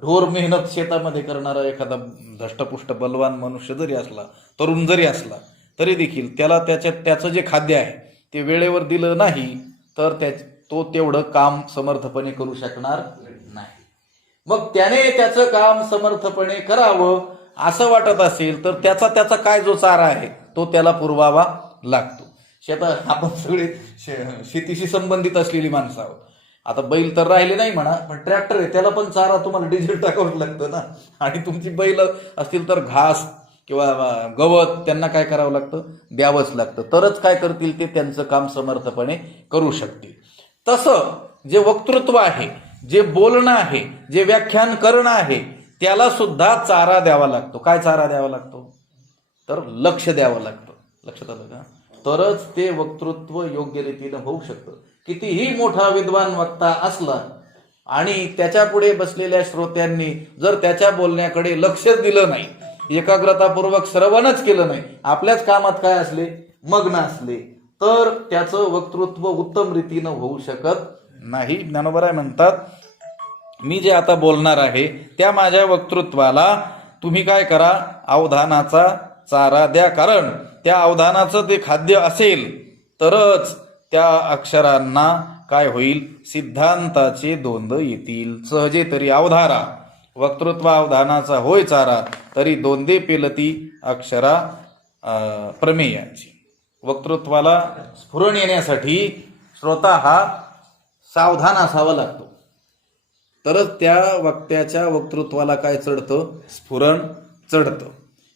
ढोर मेहनत शेतामध्ये करणारा एखादा धष्टपुष्ट बलवान मनुष्य जरी असला, तरुण जरी असला, तरी देखील त्याला त्याचं जे खाद्य आहे ते वेळेवर दिलं नाही तर तो तेवढं काम समर्थपणे करू शकणार नाही. मग त्याने त्याचं काम समर्थपणे करावं असं वाटत असेल तर त्याचा काय जो चारा आहे तो त्याला पुरवावा लागतो. आपण सगळे शेतीशी संबंधित असलेली माणसं आहोत. आता बैल तर राहिले नाही म्हणा, पण ट्रॅक्टर आहे, त्याला पण चारा तुम्हाला डिझेल टाकावं लागतं ना. आणि तुमची बैल असतील तर घास किंवा गवत त्यांना काय करावं लागतं, द्यावंच लागतं. तरच काय करतील, ते त्यांचं काम समर्थपणे करू शकतील. तसं जे वक्तृत्व आहे, जे बोलणं आहे, जे व्याख्यान करणं आहे, त्याला सुद्धा चारा द्यावा लागतो. काय चारा द्यावा लागतो? तर लक्ष द्यावं लागतं. लक्षात आलं का? तरच ते वक्तृत्व योग्य रीतीनं होऊ शकतं. कितीही मोठा विद्वान वक्ता असला आणि त्याच्या पुढे बसलेल्या श्रोत्यांनी जर त्याच्या बोलण्याकडे लक्षच दिलं नाही, एकाग्रतापूर्वक श्रवणच केलं नाही, आपल्याच कामात काय असले, मग्न असले, तर त्याचं वक्तृत्व उत्तम रीतीनं होऊ शकत नाही. ज्ञानोबराय म्हणतात मी जे आता बोलणार आहे त्या माझ्या वक्तृत्वाला तुम्ही काय करा, अवधानाचा चारा द्या. कारण त्या अवधानाचं ते खाद्य असेल तरच त्या अक्षरांना काय होईल, सिद्धांताचे दोंद येतील. सहजे तरी अवधारा, वक्तृत्व अवधानाचा होय चारा, तरी दोंदे पेलती अक्षरा प्रमेयाची. वक्तृत्वाला स्फुरण येण्यासाठी श्रोता हा सावधान असावा लागतो, तरच त्या वक्त्याच्या वक्तृत्वाला काय चढतं, स्फुरण चढतं.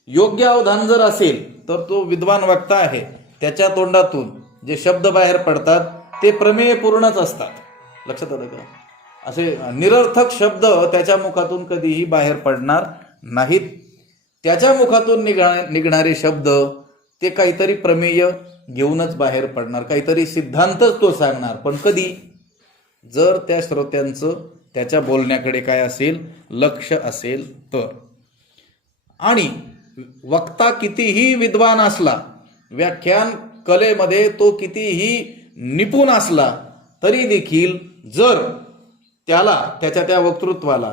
योग्य अवधान जर असेल तर तो विद्वान वक्ता आहे, त्याच्या तोंडातून जे शब्द बाहेर पडतात ते प्रमेय पूर्णच असतात. लक्षात आलं का? असे निरर्थक शब्द त्याच्या मुखातून कधीही बाहेर पडणार नाहीत. त्याच्या मुखातून निघणारे शब्द ते काहीतरी प्रमेय घेऊनच बाहेर पडणार, काहीतरी सिद्धांतच तो सांगणार. पण कधी? जर त्या श्रोत्यांचं त्याच्या बोलण्याकडे काय असेल, लक्ष असेल तर. आणि वक्ता कितीही विद्वान असला, व्याख्यान कलेमध्ये तो कितीही निपुण असला, तरी देखील जर त्याला त्या वक्तृत्वाला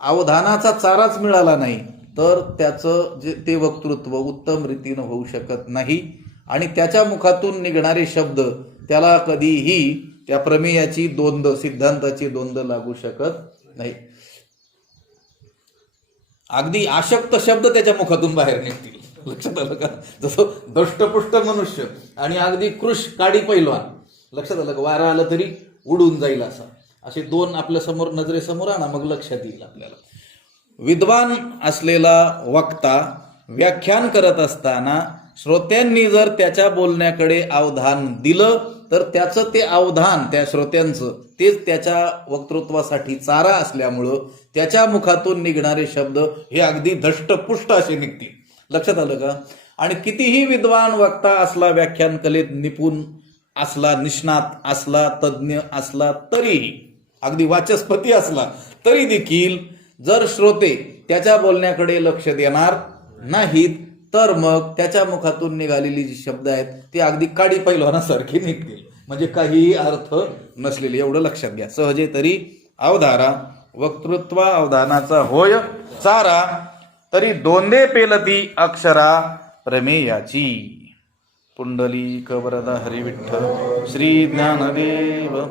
अवधानाचा चाराच मिळाला नाही तर त्याचं जे ते वक्तृत्व उत्तम रीतीनं होऊ शकत नाही. आणि त्याच्या मुखातून निघणारे शब्द त्याला कधीही त्या प्रमेयाची दोंद, सिद्धांताची दोंद लागू शकत नाही. अगदी आशक्त शब्द त्याच्या मुखातून बाहेर निघतील. लक्षात आलं का? जसं दष्टपुष्ट मनुष्य आणि अगदी कृश काडी पैलवान लक्षात आलं का? वारा आलं तरी उडून जाईल असा. असे दोन आपल्या समोर नजरेसमोर आणा, मग लक्षात येईल आपल्याला. विद्वान असलेला वक्ता व्याख्यान करत असताना श्रोत्यांनी जर त्याच्या बोलण्याकडे अवधान दिलं तर त्याचं ते अवधान, त्या श्रोत्यांचं, तेच त्याच्या वक्तृत्वासाठी चारा असल्यामुळं त्याच्या मुखातून निघणारे शब्द हे अगदी धष्टपुष्ट असे निघतील. लक्षात आलं का? आणि कितीही विद्वान वक्ता असला, व्याख्यान कलेत निपुण असला, निष्णात असला, तज्ज्ञ असला, तरीही अगदी वाचस्पती असला तरी देखील जर श्रोते त्याच्या बोलण्याकडे लक्ष देणार नाहीत तर मग त्याच्या मुखातून निघालेली जी शब्द आहेत ते अगदी काडी पैलवानासारखी निघतील, म्हणजे काहीही अर्थ नसलेले. एवढं लक्षात घ्या. सहजे तरी अवधारा वक्तृत्व अवधानाचा होय चारा, तरी दोंदे पेलती अक्षरा प्रमेयाची. पुंडलिक वरदा हरिविठ्ठल श्री ज्ञानदेव